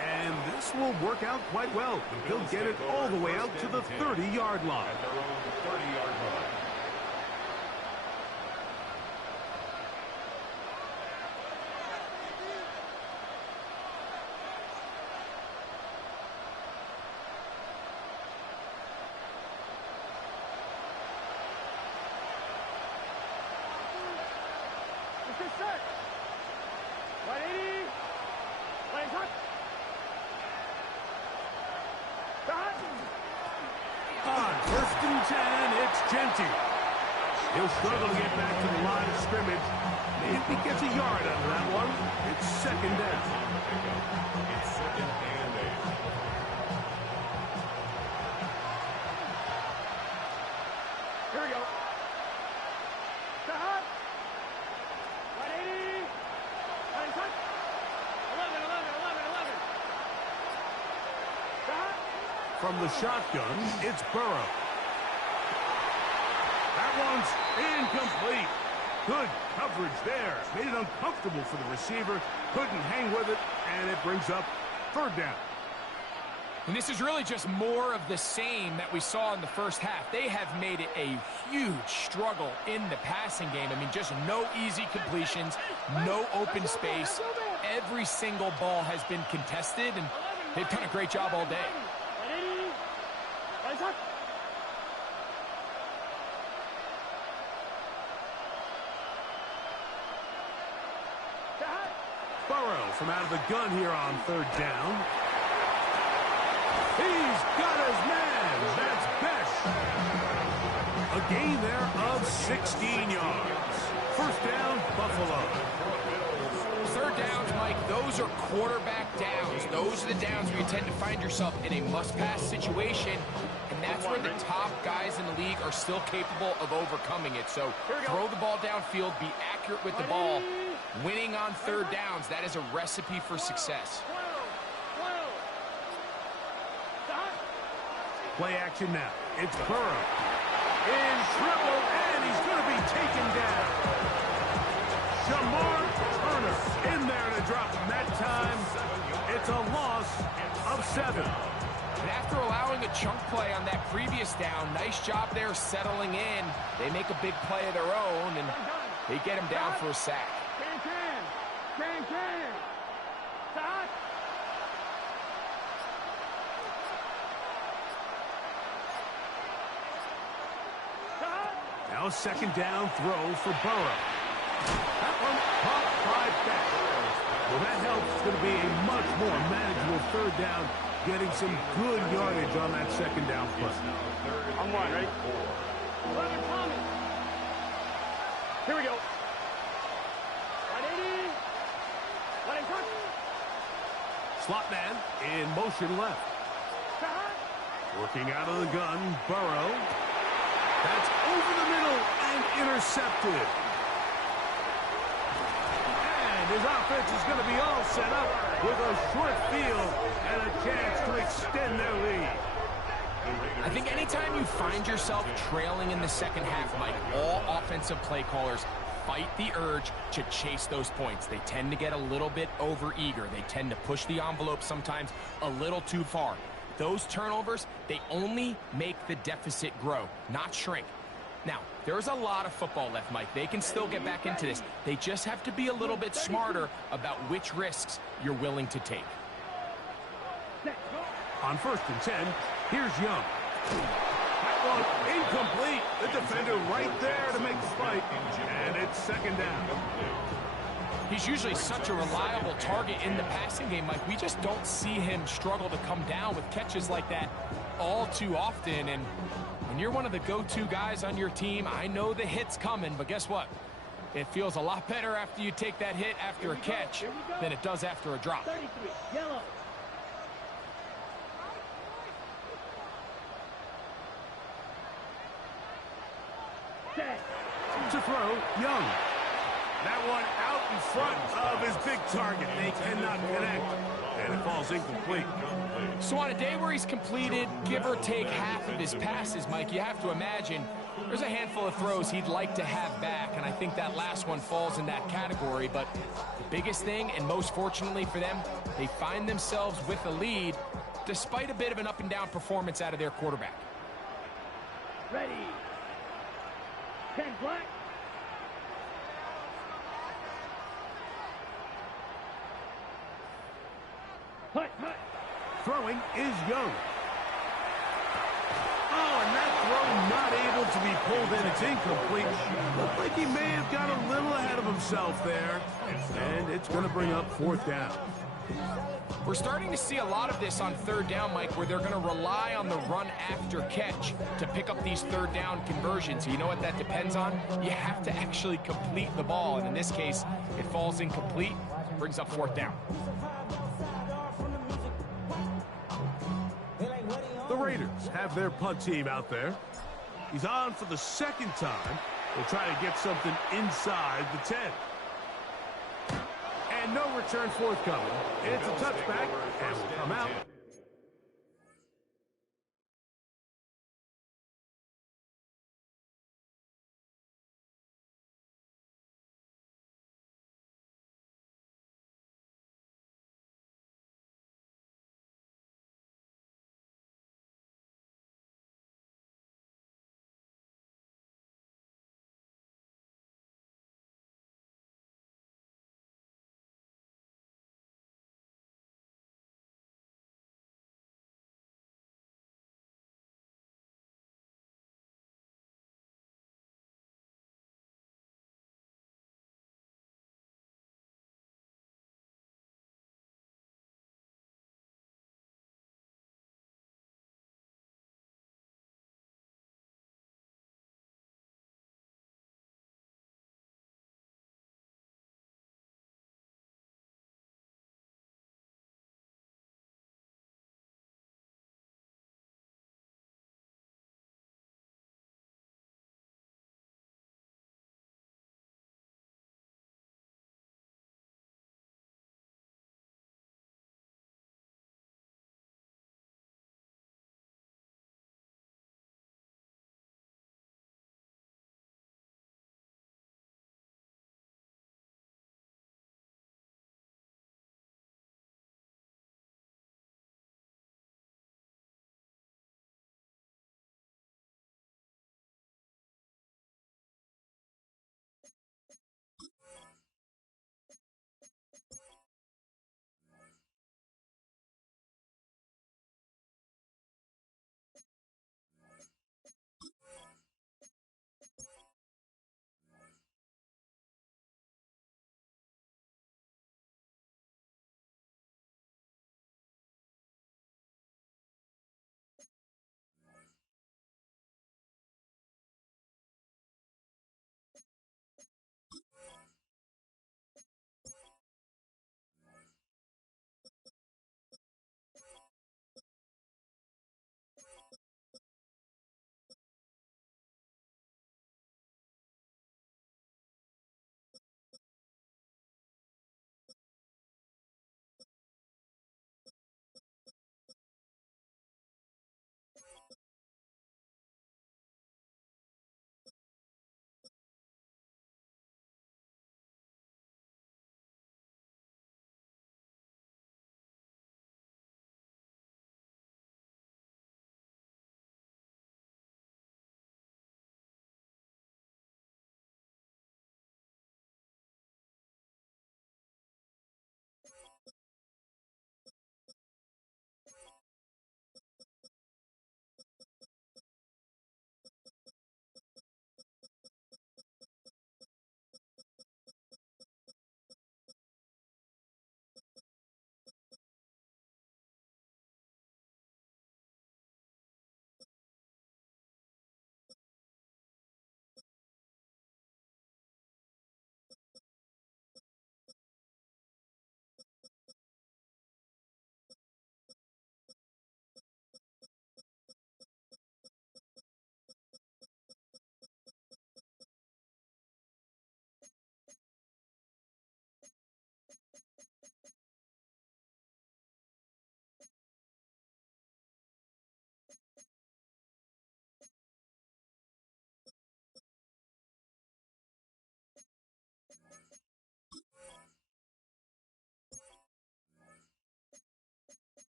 And this will work out quite well. He'll get it all the way out to the 30-yard line. At their own 30-yard line. On first and 10, it's Genty. He'll struggle to get back to the line of scrimmage. If he gets a yard out of that one, it's second down. It's second and 8. Here we go. Stop. 180. 11, 11, 11, 11. Stop. From the shotgun, it's Burrow. That one's incomplete. Good coverage there. Made it uncomfortable for the receiver. Couldn't hang with it, and it brings up third down. And this is really just more of the same that we saw in the first half. They have made it a huge struggle in the passing game. I mean, just no easy completions, no open space. Every single ball has been contested, and they've done a great job all day. Burrow from out of the gun here on third down. He's got his man. That's Besh. A gain there of 16 yards. First down, Buffalo. Third downs, Mike, those are quarterback downs. Those are the downs where you tend to find yourself in a must-pass situation, and that's where the top guys in the league are still capable of overcoming it. So throw the ball downfield, be accurate with the ball. Winning on third downs, that is a recipe for success. Play action now. It's Burrow. In trouble, and he's going to be taken down. Shamar Turner in there to drop him. That time, it's a loss of 7. And after allowing a chunk play on that previous down, nice job there settling in. They make a big play of their own, and they get him down for a sack. Stop. Now a second down throw for Burrow. That one caught by Beck. Well, that helps. It's going to be a much more manageable third down, getting some good yardage on that second down play. I'm one, ready? Here we go. 180. Slot man in motion left. Working out of the gun, Burrow. That's over the middle and intercepted. And his offense is going to be all set up with a short field and a chance to extend their lead. I think anytime you find yourself trailing in the second half, Mike, all offensive play callers fight the urge to chase those points. They tend to get a little bit overeager. They tend to push the envelope sometimes a little too far. Those turnovers, they only make the deficit grow, not shrink. Now, there's a lot of football left, Mike. They can still get back into this. They just have to be a little bit smarter about which risks you're willing to take. On 1st and 10, here's Young. That one incomplete. The defender right there to make the spike. And it's 2nd down. He's usually such a reliable target in the passing game, Mike. We just don't see him struggle to come down with catches like that all too often. And when you're one of the go-to guys on your team, I know the hit's coming, but guess what? It feels a lot better after you take that hit after a catch than it does after a drop. 33, yellow. Set. To throw, Young. That one out in front of his big target. They cannot connect. And it falls incomplete. So on a day where he's completed, give or take half of his passes, Mike, you have to imagine there's a handful of throws he'd like to have back, and I think that last one falls in that category. But the biggest thing, and most fortunately for them, they find themselves with a lead despite a bit of an up-and-down performance out of their quarterback. Ready. 10 black. Hut, hut. Throwing is Young. Oh, and that throw not able to be pulled in. It's incomplete. Looked like he may have got a little ahead of himself there. And it's going to bring up 4th down. We're starting to see a lot of this on 3rd down, Mike, where they're going to rely on the run after catch to pick up these 3rd down conversions. You know what that depends on? You have to actually complete the ball, and in this case, it falls incomplete, brings up 4th down. The Raiders have their punt team out there. He's on for the 2nd time. They'll try to get something inside the 10. And no return forthcoming. It's a touchback, and will come out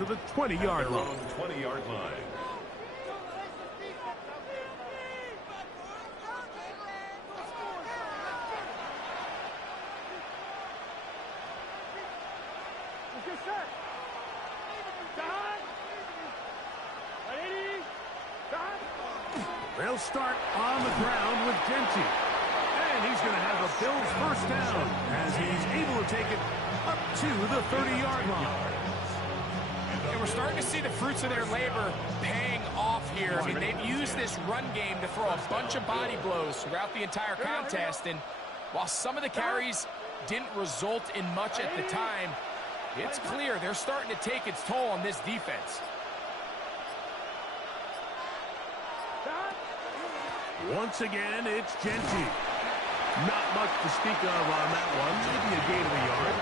to the 20-yard line. 20-yard line. They'll start on the ground with Genty. And he's going to have a Bills first down as he's able to take it up to the 30-yard line. And we're starting to see the fruits of their labor paying off here. I mean, they've used this run game to throw a bunch of body blows throughout the entire contest. And while some of the carries didn't result in much at the time, it's clear they're starting to take its toll on this defense. Once again, it's Genty. Not much to speak of on that one. Maybe a gain of a yard.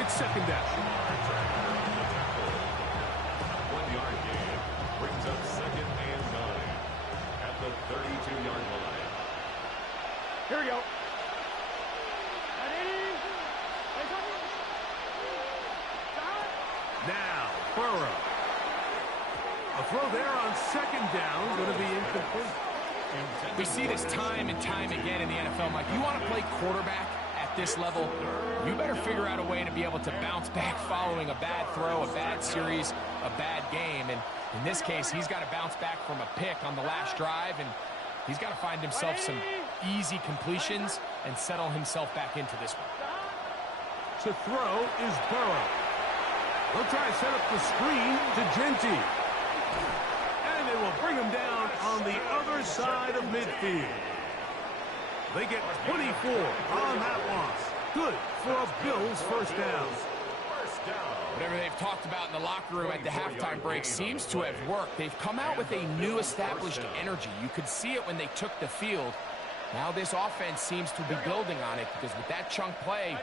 It's second down. 1-yard gain brings up second and 9 at the 32-yard line. Here we go. Now, Burrow. A throw there on second down, going to be incomplete. We see this time and time again in the NFL, Mike. You want to play quarterback at this level, you better figure out a way to be able to bounce back following a bad throw, a bad series, a bad game. And in this case, he's got to bounce back from a pick on the last drive, and he's got to find himself some easy completions and settle himself back into this one. To throw is Burrow. They'll try to set up the screen to Genty. And they will bring him down on the other side of midfield. They get 24 on that one. Good for a Bills first down. Whatever they've talked about in the locker room at the halftime break seems to have worked. They've come out with a new established energy. You could see it when they took the field. Now this offense seems to be building on it because with that chunk play,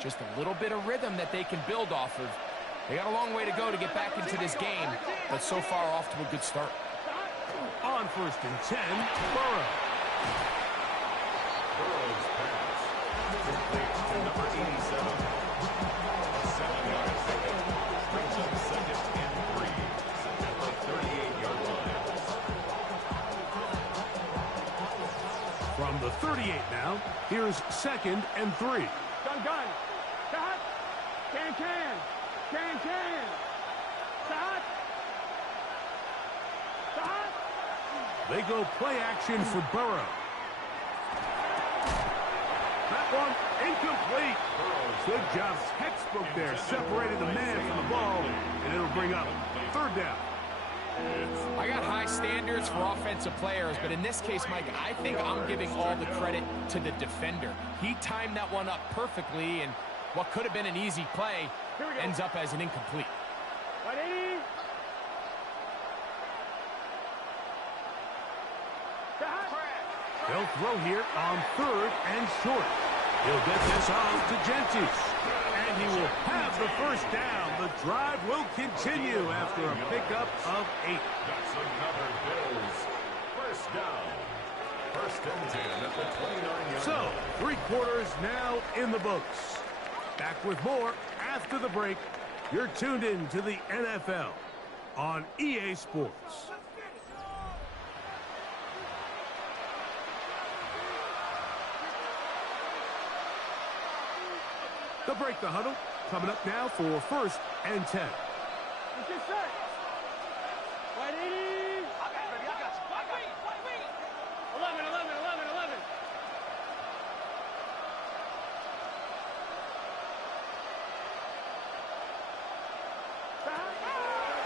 just a little bit of rhythm that they can build off of. They got a long way to go to get back into this game, but so far off to a good start. On first and 10, Burrow. Burrow's pass completes to number 87. A 7-yard pickup brings up second and 3 at the 38-yard line. From the 38 now, here's second and 3. Gun. Stop. Can. Stop. They go play action for Burrow. That one incomplete. Good job. Textbook there. Separated the man from the ball, and it'll bring up third down. I got high standards for offensive players, but in this case, Mike, I think I'm giving all the credit to the defender. He timed that one up perfectly, and what could have been an easy play ends up as an incomplete. They'll throw here on third and short. He'll get this off to Genty. And he will have the first down. The drive will continue after a pickup of 8. That's another Bills first down. First and 10 at the 29-yard So, line. 3 quarters now in the books. Back with more after the break. You're tuned in to the NFL on EA Sports. They'll break the huddle. Coming up now for first and 10. White 80. 11.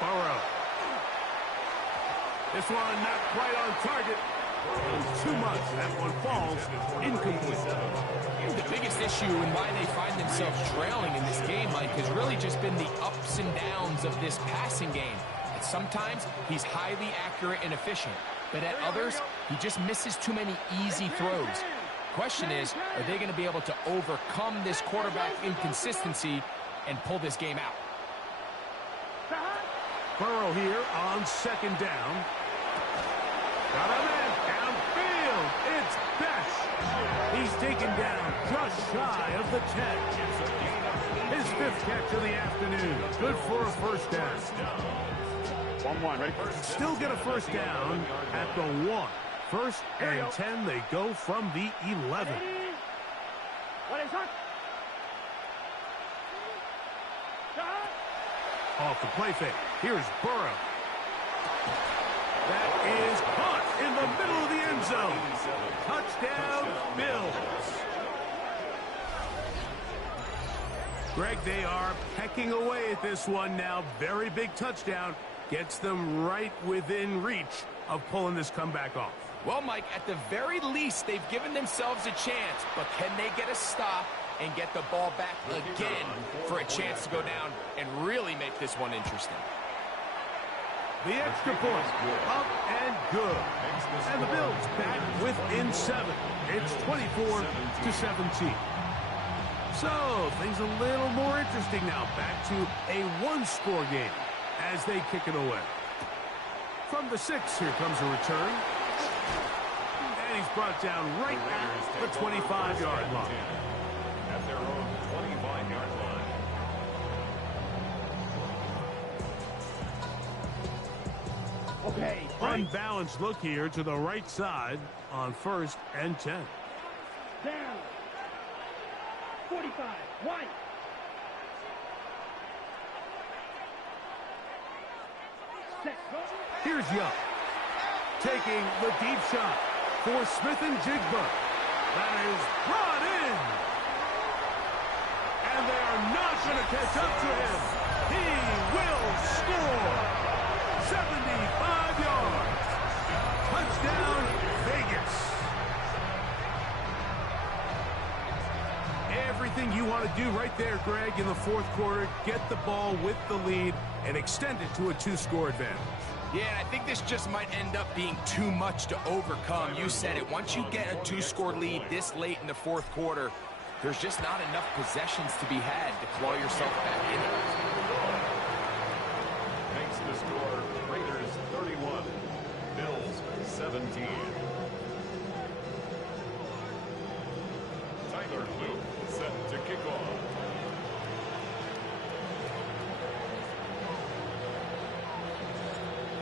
Burrow. This one not quite on target. Too much. That one falls incomplete. The biggest issue and why they find themselves trailing in this game, Mike, has really just been the ups and downs of this passing game. And sometimes he's highly accurate and efficient, but at others, he just misses too many easy throws. Question is, are they going to be able to overcome this quarterback inconsistency and pull this game out? Burrow here on second down. Got him in. Downfield. It's Best. He's taken down just shy of the 10. It's a gain of His 5th catch of the afternoon. Good for a first down. 1-1, ready? Still get a first down at the 1. 1st and 10, they go from the 11. What is that? Off the play fake. Here's Burrow. That is caught in the middle of the end zone. Touchdown, Bills. Greg, they are pecking away at this one now. Very big touchdown. Gets them right within reach of pulling this comeback off. Well, Mike, at the very least, they've given themselves a chance, but can they get a stop and get the ball back again for a chance to go down and really make this one interesting? The extra point, up and good. And the Bills back within 7. It's 24-17. So, things a little more interesting now. Back to a 1-score game as they kick it away. From the 6, here comes a return. And he's brought down right at the 25-yard line. At their own 25-yard line. Okay. Unbalanced look here to the right side on 1st and 10. Down. 45. White. Set. Go. Here's Young. Taking the deep shot for Smith and Jigba. That is brought in. And they are not going to catch up to him. He will score. 75 yards. Touchdown, Vegas. Everything you want to do right there, Greg, in the 4th quarter. Get the ball with the lead and extend it to a 2-score advantage. Yeah, I think this just might end up being too much to overcome. You said it. Once you get a 2-score lead this late in the 4th quarter, there's just not enough possessions to be had to claw yourself back in it. Makes the score Raiders 31, Bills 17. Tyler Luke set to kick off.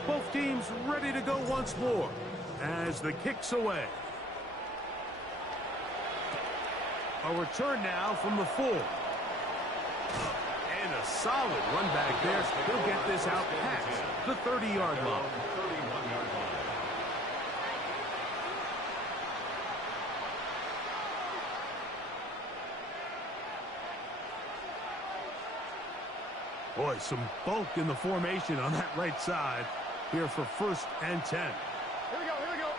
Both teams ready to go once more as the kick's away. A return now from the 4. And a solid run back there. He'll get this out past the 30-yard line. 31-yard line. Boy, some bulk in the formation on that right side here for 1st and 10. Here we go. Here we go.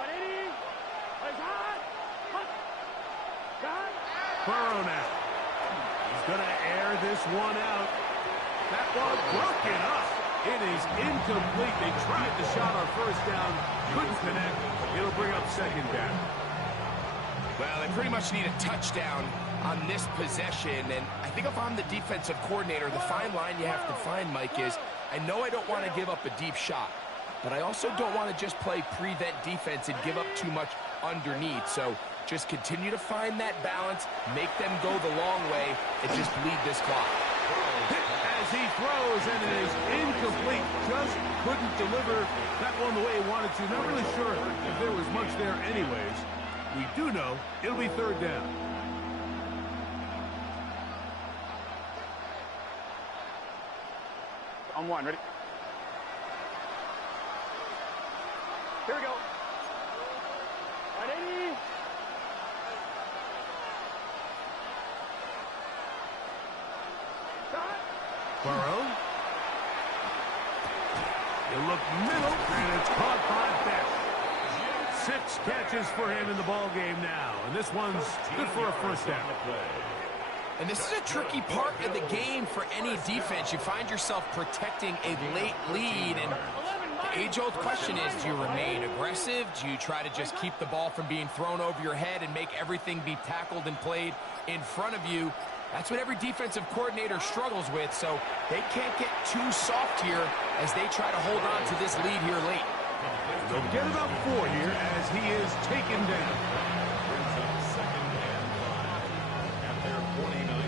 180. It's hot. Hot. Got. Burrow now. He's going to air this one out. That one broken up. It is incomplete. They tried the shot on 1st down. Couldn't connect. It'll bring up 2nd down. Well, they pretty much need a touchdown on this possession, and I think if I'm the defensive coordinator, the fine line you have to find, Mike, is I know I don't want to give up a deep shot, but I also don't want to just play prevent defense and give up too much underneath. So just continue to find that balance, make them go the long way, and just bleed this clock. As he throws, and it is incomplete. Just couldn't deliver that one the way he wanted to. Not really sure if there was much there anyways. We do know it'll be 3rd down. On 1, ready? Here we go. 180. Shot. Burrow. You look middle, and it's caught by Beck. 6 catches for him in the ball game now, and this one's good for a 1st down. And this is a tricky part of the game for any defense. You find yourself protecting a late lead, and the age-old question is, do you remain aggressive? Do you try to just keep the ball from being thrown over your head and make everything be tackled and played in front of you? That's what every defensive coordinator struggles with, so they can't get too soft here as they try to hold on to this lead here late. They'll get about 4 here as he is taken down. Brings up 2nd and 5 at their 49.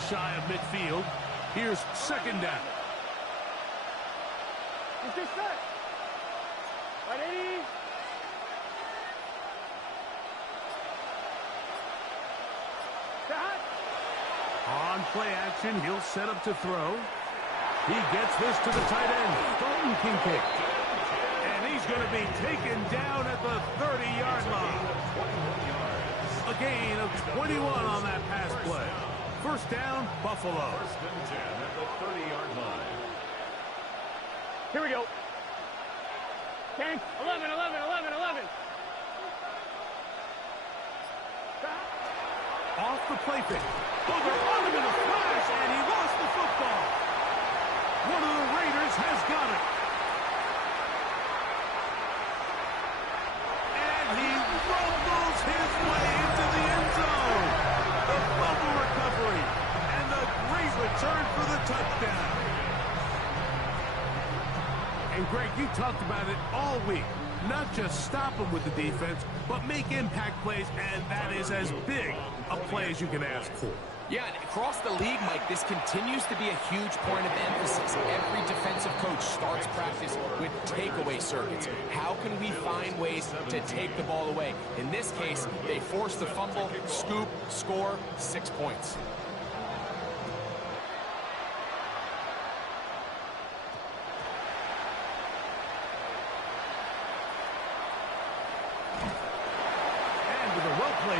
just shy of midfield. Here's second down. It's just set. 180. On play action, he'll set up to throw. He gets this to the tight end, Dalton Kincaid. And he's going to be taken down at the 30-yard line. A gain of 21 on that pass play. First down, Buffalo. First and 10 at the 30-yard line. Here we go. 10, 11, 11, 11, 11. Off the play fake. Oh, they're on him in a flash, and he lost the football. One of the Raiders has got it. And he rumbles his way into the end zone. The fumble recovery, and the great return for the touchdown. And Greg, you talked about it all week. Not just stop him with the defense, but make impact plays, and that is as big a play as you can ask for. Yeah, and across the league, Mike, this continues to be a huge point of emphasis. Every defensive coach starts practice with takeaway circuits. How can we find ways to take the ball away? In this case, they force the fumble, scoop, score, 6 points.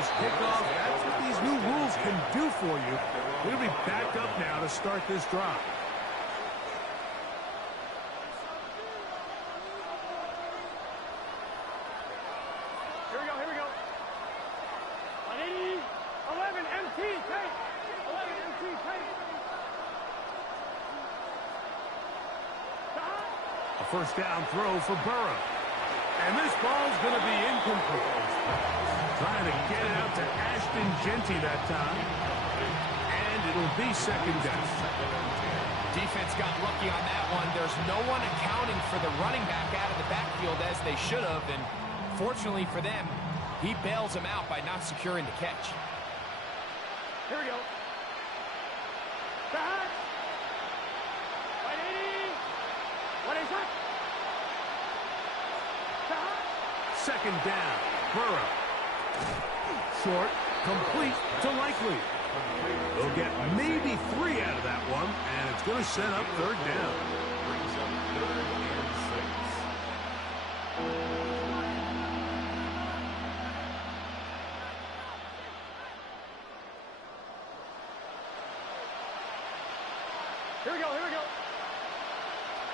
Kickoff, that's what these new rules can do for you. We'll be back up now to start this drive. Here we go, here we go. 180, 11, MT, take. 11, MT, take. A first down throw for Burrow. And this ball's going to be incomplete. Trying to get it out to Ashton Jeanty that time. And it'll be second down. Defense got lucky on that one. There's no one accounting for the running back out of the backfield as they should have. And fortunately for them, he bails them out by not securing the catch. Here we go. Back. 180. What is that? Back. Second down. Burrow. Short, complete to Likely. They'll get maybe 3 out of that one, and it's going to set up third down. Brings up 3rd and 6. Here we go, here we go.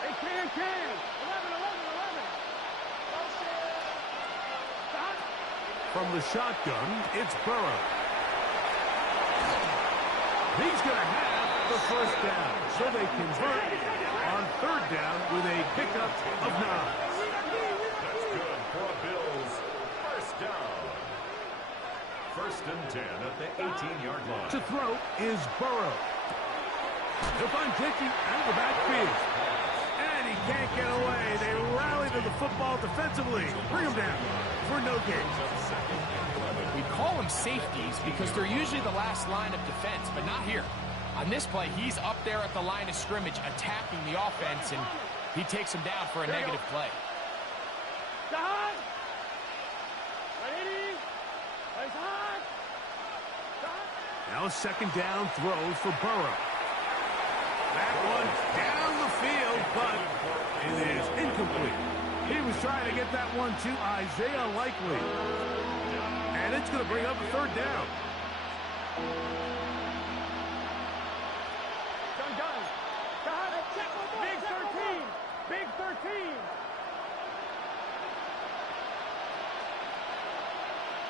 Hey, can. 11, 11, 11. Stop. From the shotgun, it's Burrow. He's going to have the first down, so they convert on third down with a pickup of 9. That's good for Bills. First down. First and 10 at the 18-yard line. To throw is Burrow. He'll find Dickey out of the backfield. And he can't get away. They rally to the football defensively. Bring him down for no gain. We call them safeties because they're usually the last line of defense, but not here. On this play, he's up there at the line of scrimmage attacking the offense, and he takes him down for a negative play. Stop. 180. It's hot. Stop. Now a second down throw for Burrow. That one down the field, but it is incomplete. He was trying to get that one to Isaiah Likely. And it's going to bring up a third down. Done. Stop. Big 13. Big 13.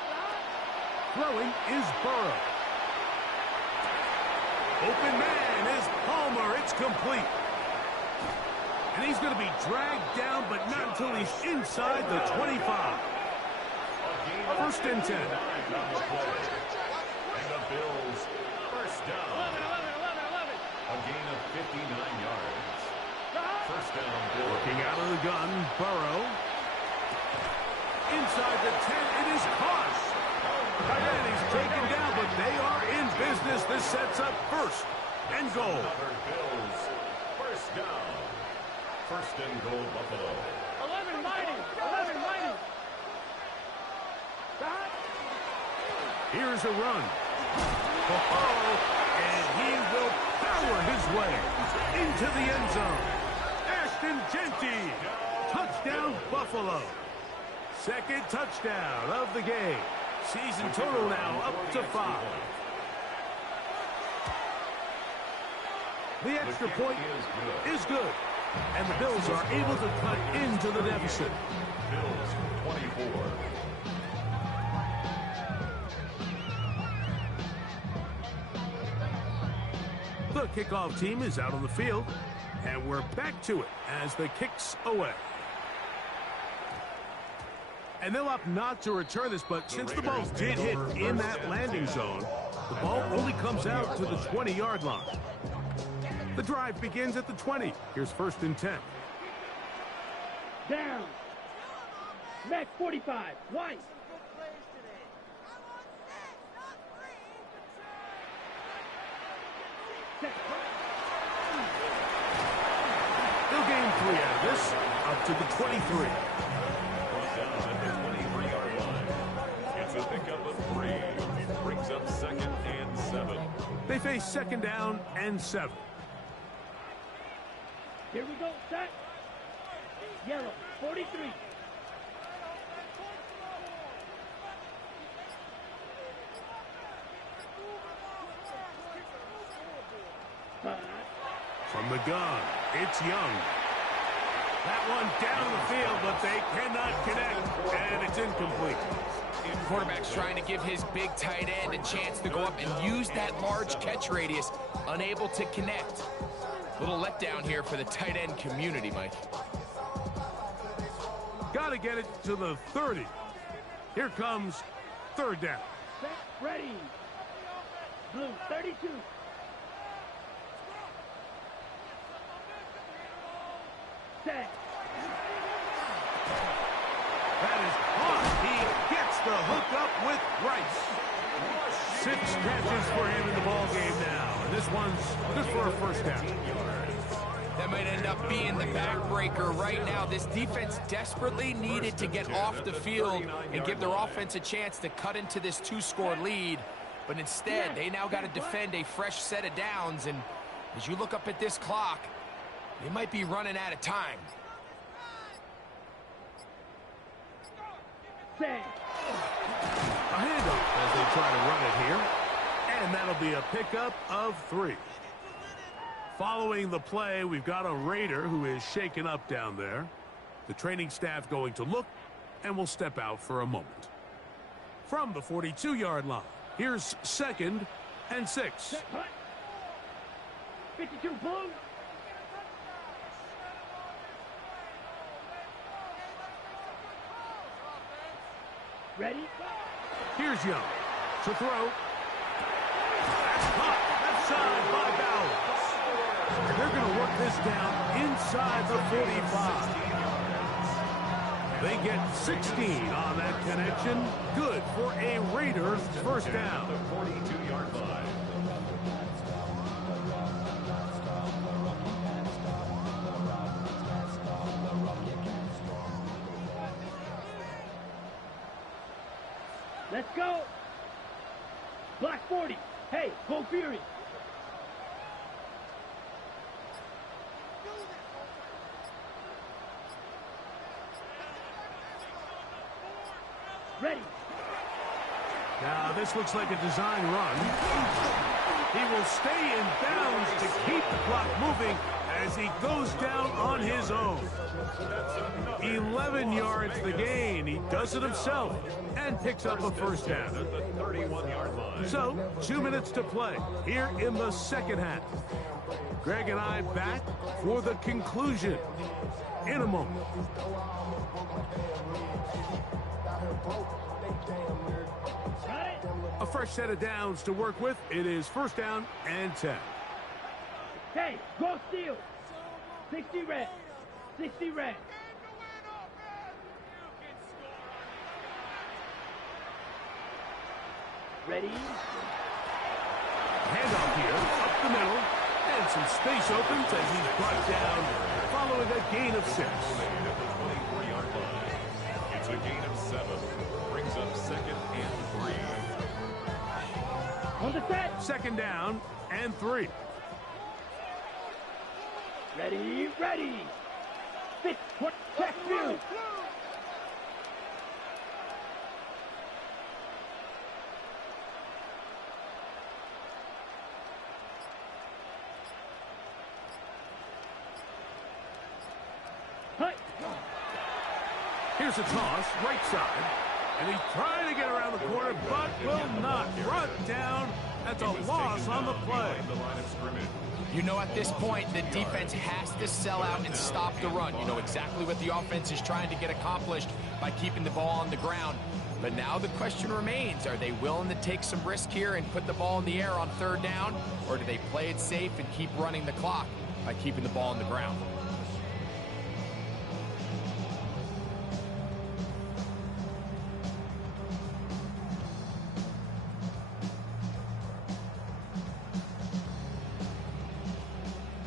Stop. Throwing is Burrow. Open man is Palmer. It's complete. And he's going to be dragged down, but not until he's inside the 25. First and 10. And the Bills, first down. 11. A gain of 59 yards. First down, Bills. Looking out of the gun, Burrow. Inside the 10, it is caught. And he's taken down, but they are in business. This sets up first and goal. Another Bills. First down. First and goal, Buffalo. 11 mighty. 11 mighty. Here's a run. And he will power his way into the end zone. Ashton Jeanty. Touchdown, Buffalo. Second touchdown of the game. Season total now up to 5. The extra point is good. And the Bills are able to cut into the deficit. Bills 24. The kickoff team is out on the field, and we're back to it as the kick's away. And they'll opt not to return this, but since the ball did hit in that landing zone, the ball only comes out to the 20-yard line. The drive begins at the 20. Here's first and 10. Down. Max 45. White. They'll gain 3 out of this, up to the 23. Brought down at the 23-yard line. It's a pickup of 3. It brings up second and 7. They face second down and 7. Here we go. Set. Yellow. 43. From the gun, it's Young. That one down the field, but they cannot connect, and it's incomplete. Quarterback's trying to give his big tight end a chance to go up and use that large catch radius, unable to connect. Little letdown here for the tight end community, Mike. Got to get it to the 30. Here comes third down. Set. Ready. Blue. 32. Set. That is hard. He gets the hook up with Rice. 6 catches for him in the ball game now. And this one's just for a first down. That might end up being the backbreaker right now. This defense desperately needed to get off the field and give their offense a chance to cut into this 2-score lead. But instead, they now got to defend a fresh set of downs. And as you look up at this clock, they might be running out of time. Set. A handoff as they try to run it here. And that'll be a pickup of 3. Following the play, we've got a Raider who is shaken up down there. The training staff going to look and will step out for a moment. From the 42-yard line, here's second and 6. Set. Punt. 52. Blue. Ready. Here's Young to throw. That's caught left side by Bowers. And they're going to work this down inside the 45. They get 16 on that connection. Good for a Raiders first down. The 42-yard line. Let's go. Black 40. Hey, go Fury. Ready. Now, this looks like a design run. He will stay in bounds to keep the clock moving as he goes down on his own. 11 yards the gain. He does it himself and picks up a first down. The 31-yard line. So, 2 minutes to play here in the second half. Greg and I back for the conclusion in a moment. A fresh set of downs to work with. It is first down and 10. Hey, go steal. 60 red. 60 red. Ready? Handoff here, up the middle, and some space opens as he's brought down following a gain of 6. Made at the 24-yard line. It's a gain of 7. Brings up second and 3. On the set. Second down and 3. Ready, ready. Fit, put, check, view. Here's a toss, right side. And he's trying to get around the corner, but will not. Brought down. That's a loss on the play. The line of scrimmage. You know, at this point, the defense has to sell out and stop the run. You know exactly what the offense is trying to get accomplished by keeping the ball on the ground. But now the question remains, are they willing to take some risk here and put the ball in the air on third down? Or do they play it safe and keep running the clock by keeping the ball on the ground?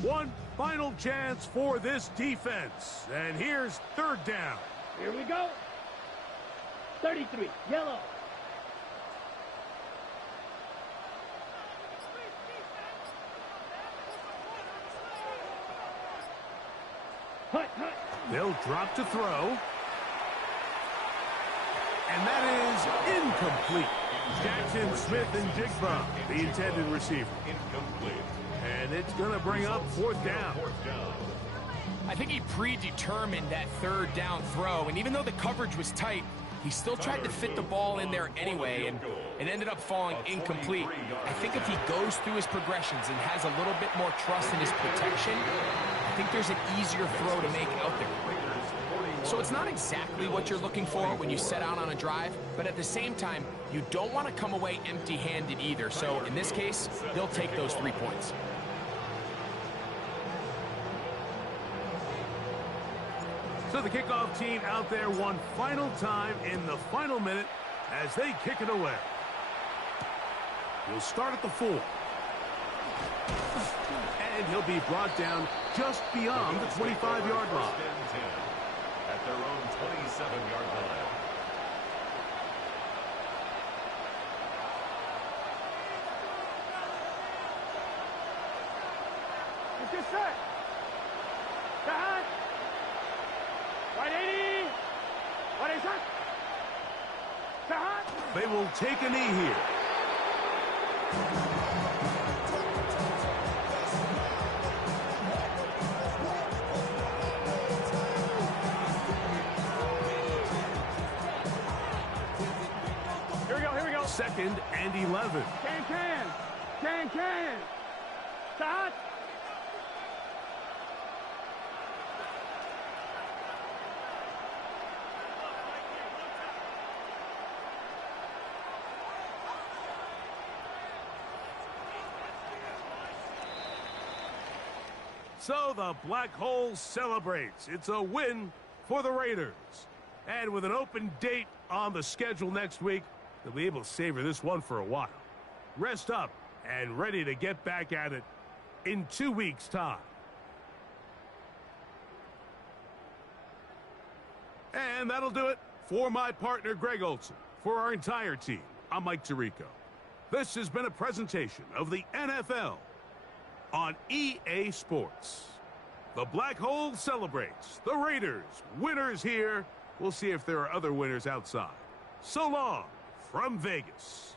One final chance for this defense. And here's third down. Here we go. 33, yellow. Hut, hut. They'll drop to throw. And that is incomplete. Jackson Smith and Jigba, the intended receiver. Incomplete. And it's going to bring up fourth down. I think he predetermined that third down throw, and even though the coverage was tight, he still tried to fit the ball in there anyway, and it ended up falling incomplete. I think if he goes through his progressions and has a little bit more trust in his protection, I think there's an easier throw to make out there. So it's not exactly what you're looking for when you set out on a drive, but at the same time, you don't want to come away empty-handed either. So in this case, they'll take those 3 points. So the kickoff team out there one final time in the final minute as they kick it away. He'll start at the 4. And he'll be brought down just beyond the 25-yard line. At their own 27-yard line. It's just set. Back. 180. 180. Back. They will take a knee here. Second and 11. Can. Start. So the Black Hole celebrates. It's a win for the Raiders. And with an open date on the schedule next week, they'll be able to savor this one for a while. Rest up and ready to get back at it in 2 weeks' time. And that'll do it for my partner, Greg Olson. For our entire team, I'm Mike Tirico. This has been a presentation of the NFL on EA Sports. The Black Hole celebrates. The Raiders, winners here. We'll see if there are other winners outside. So long from Vegas.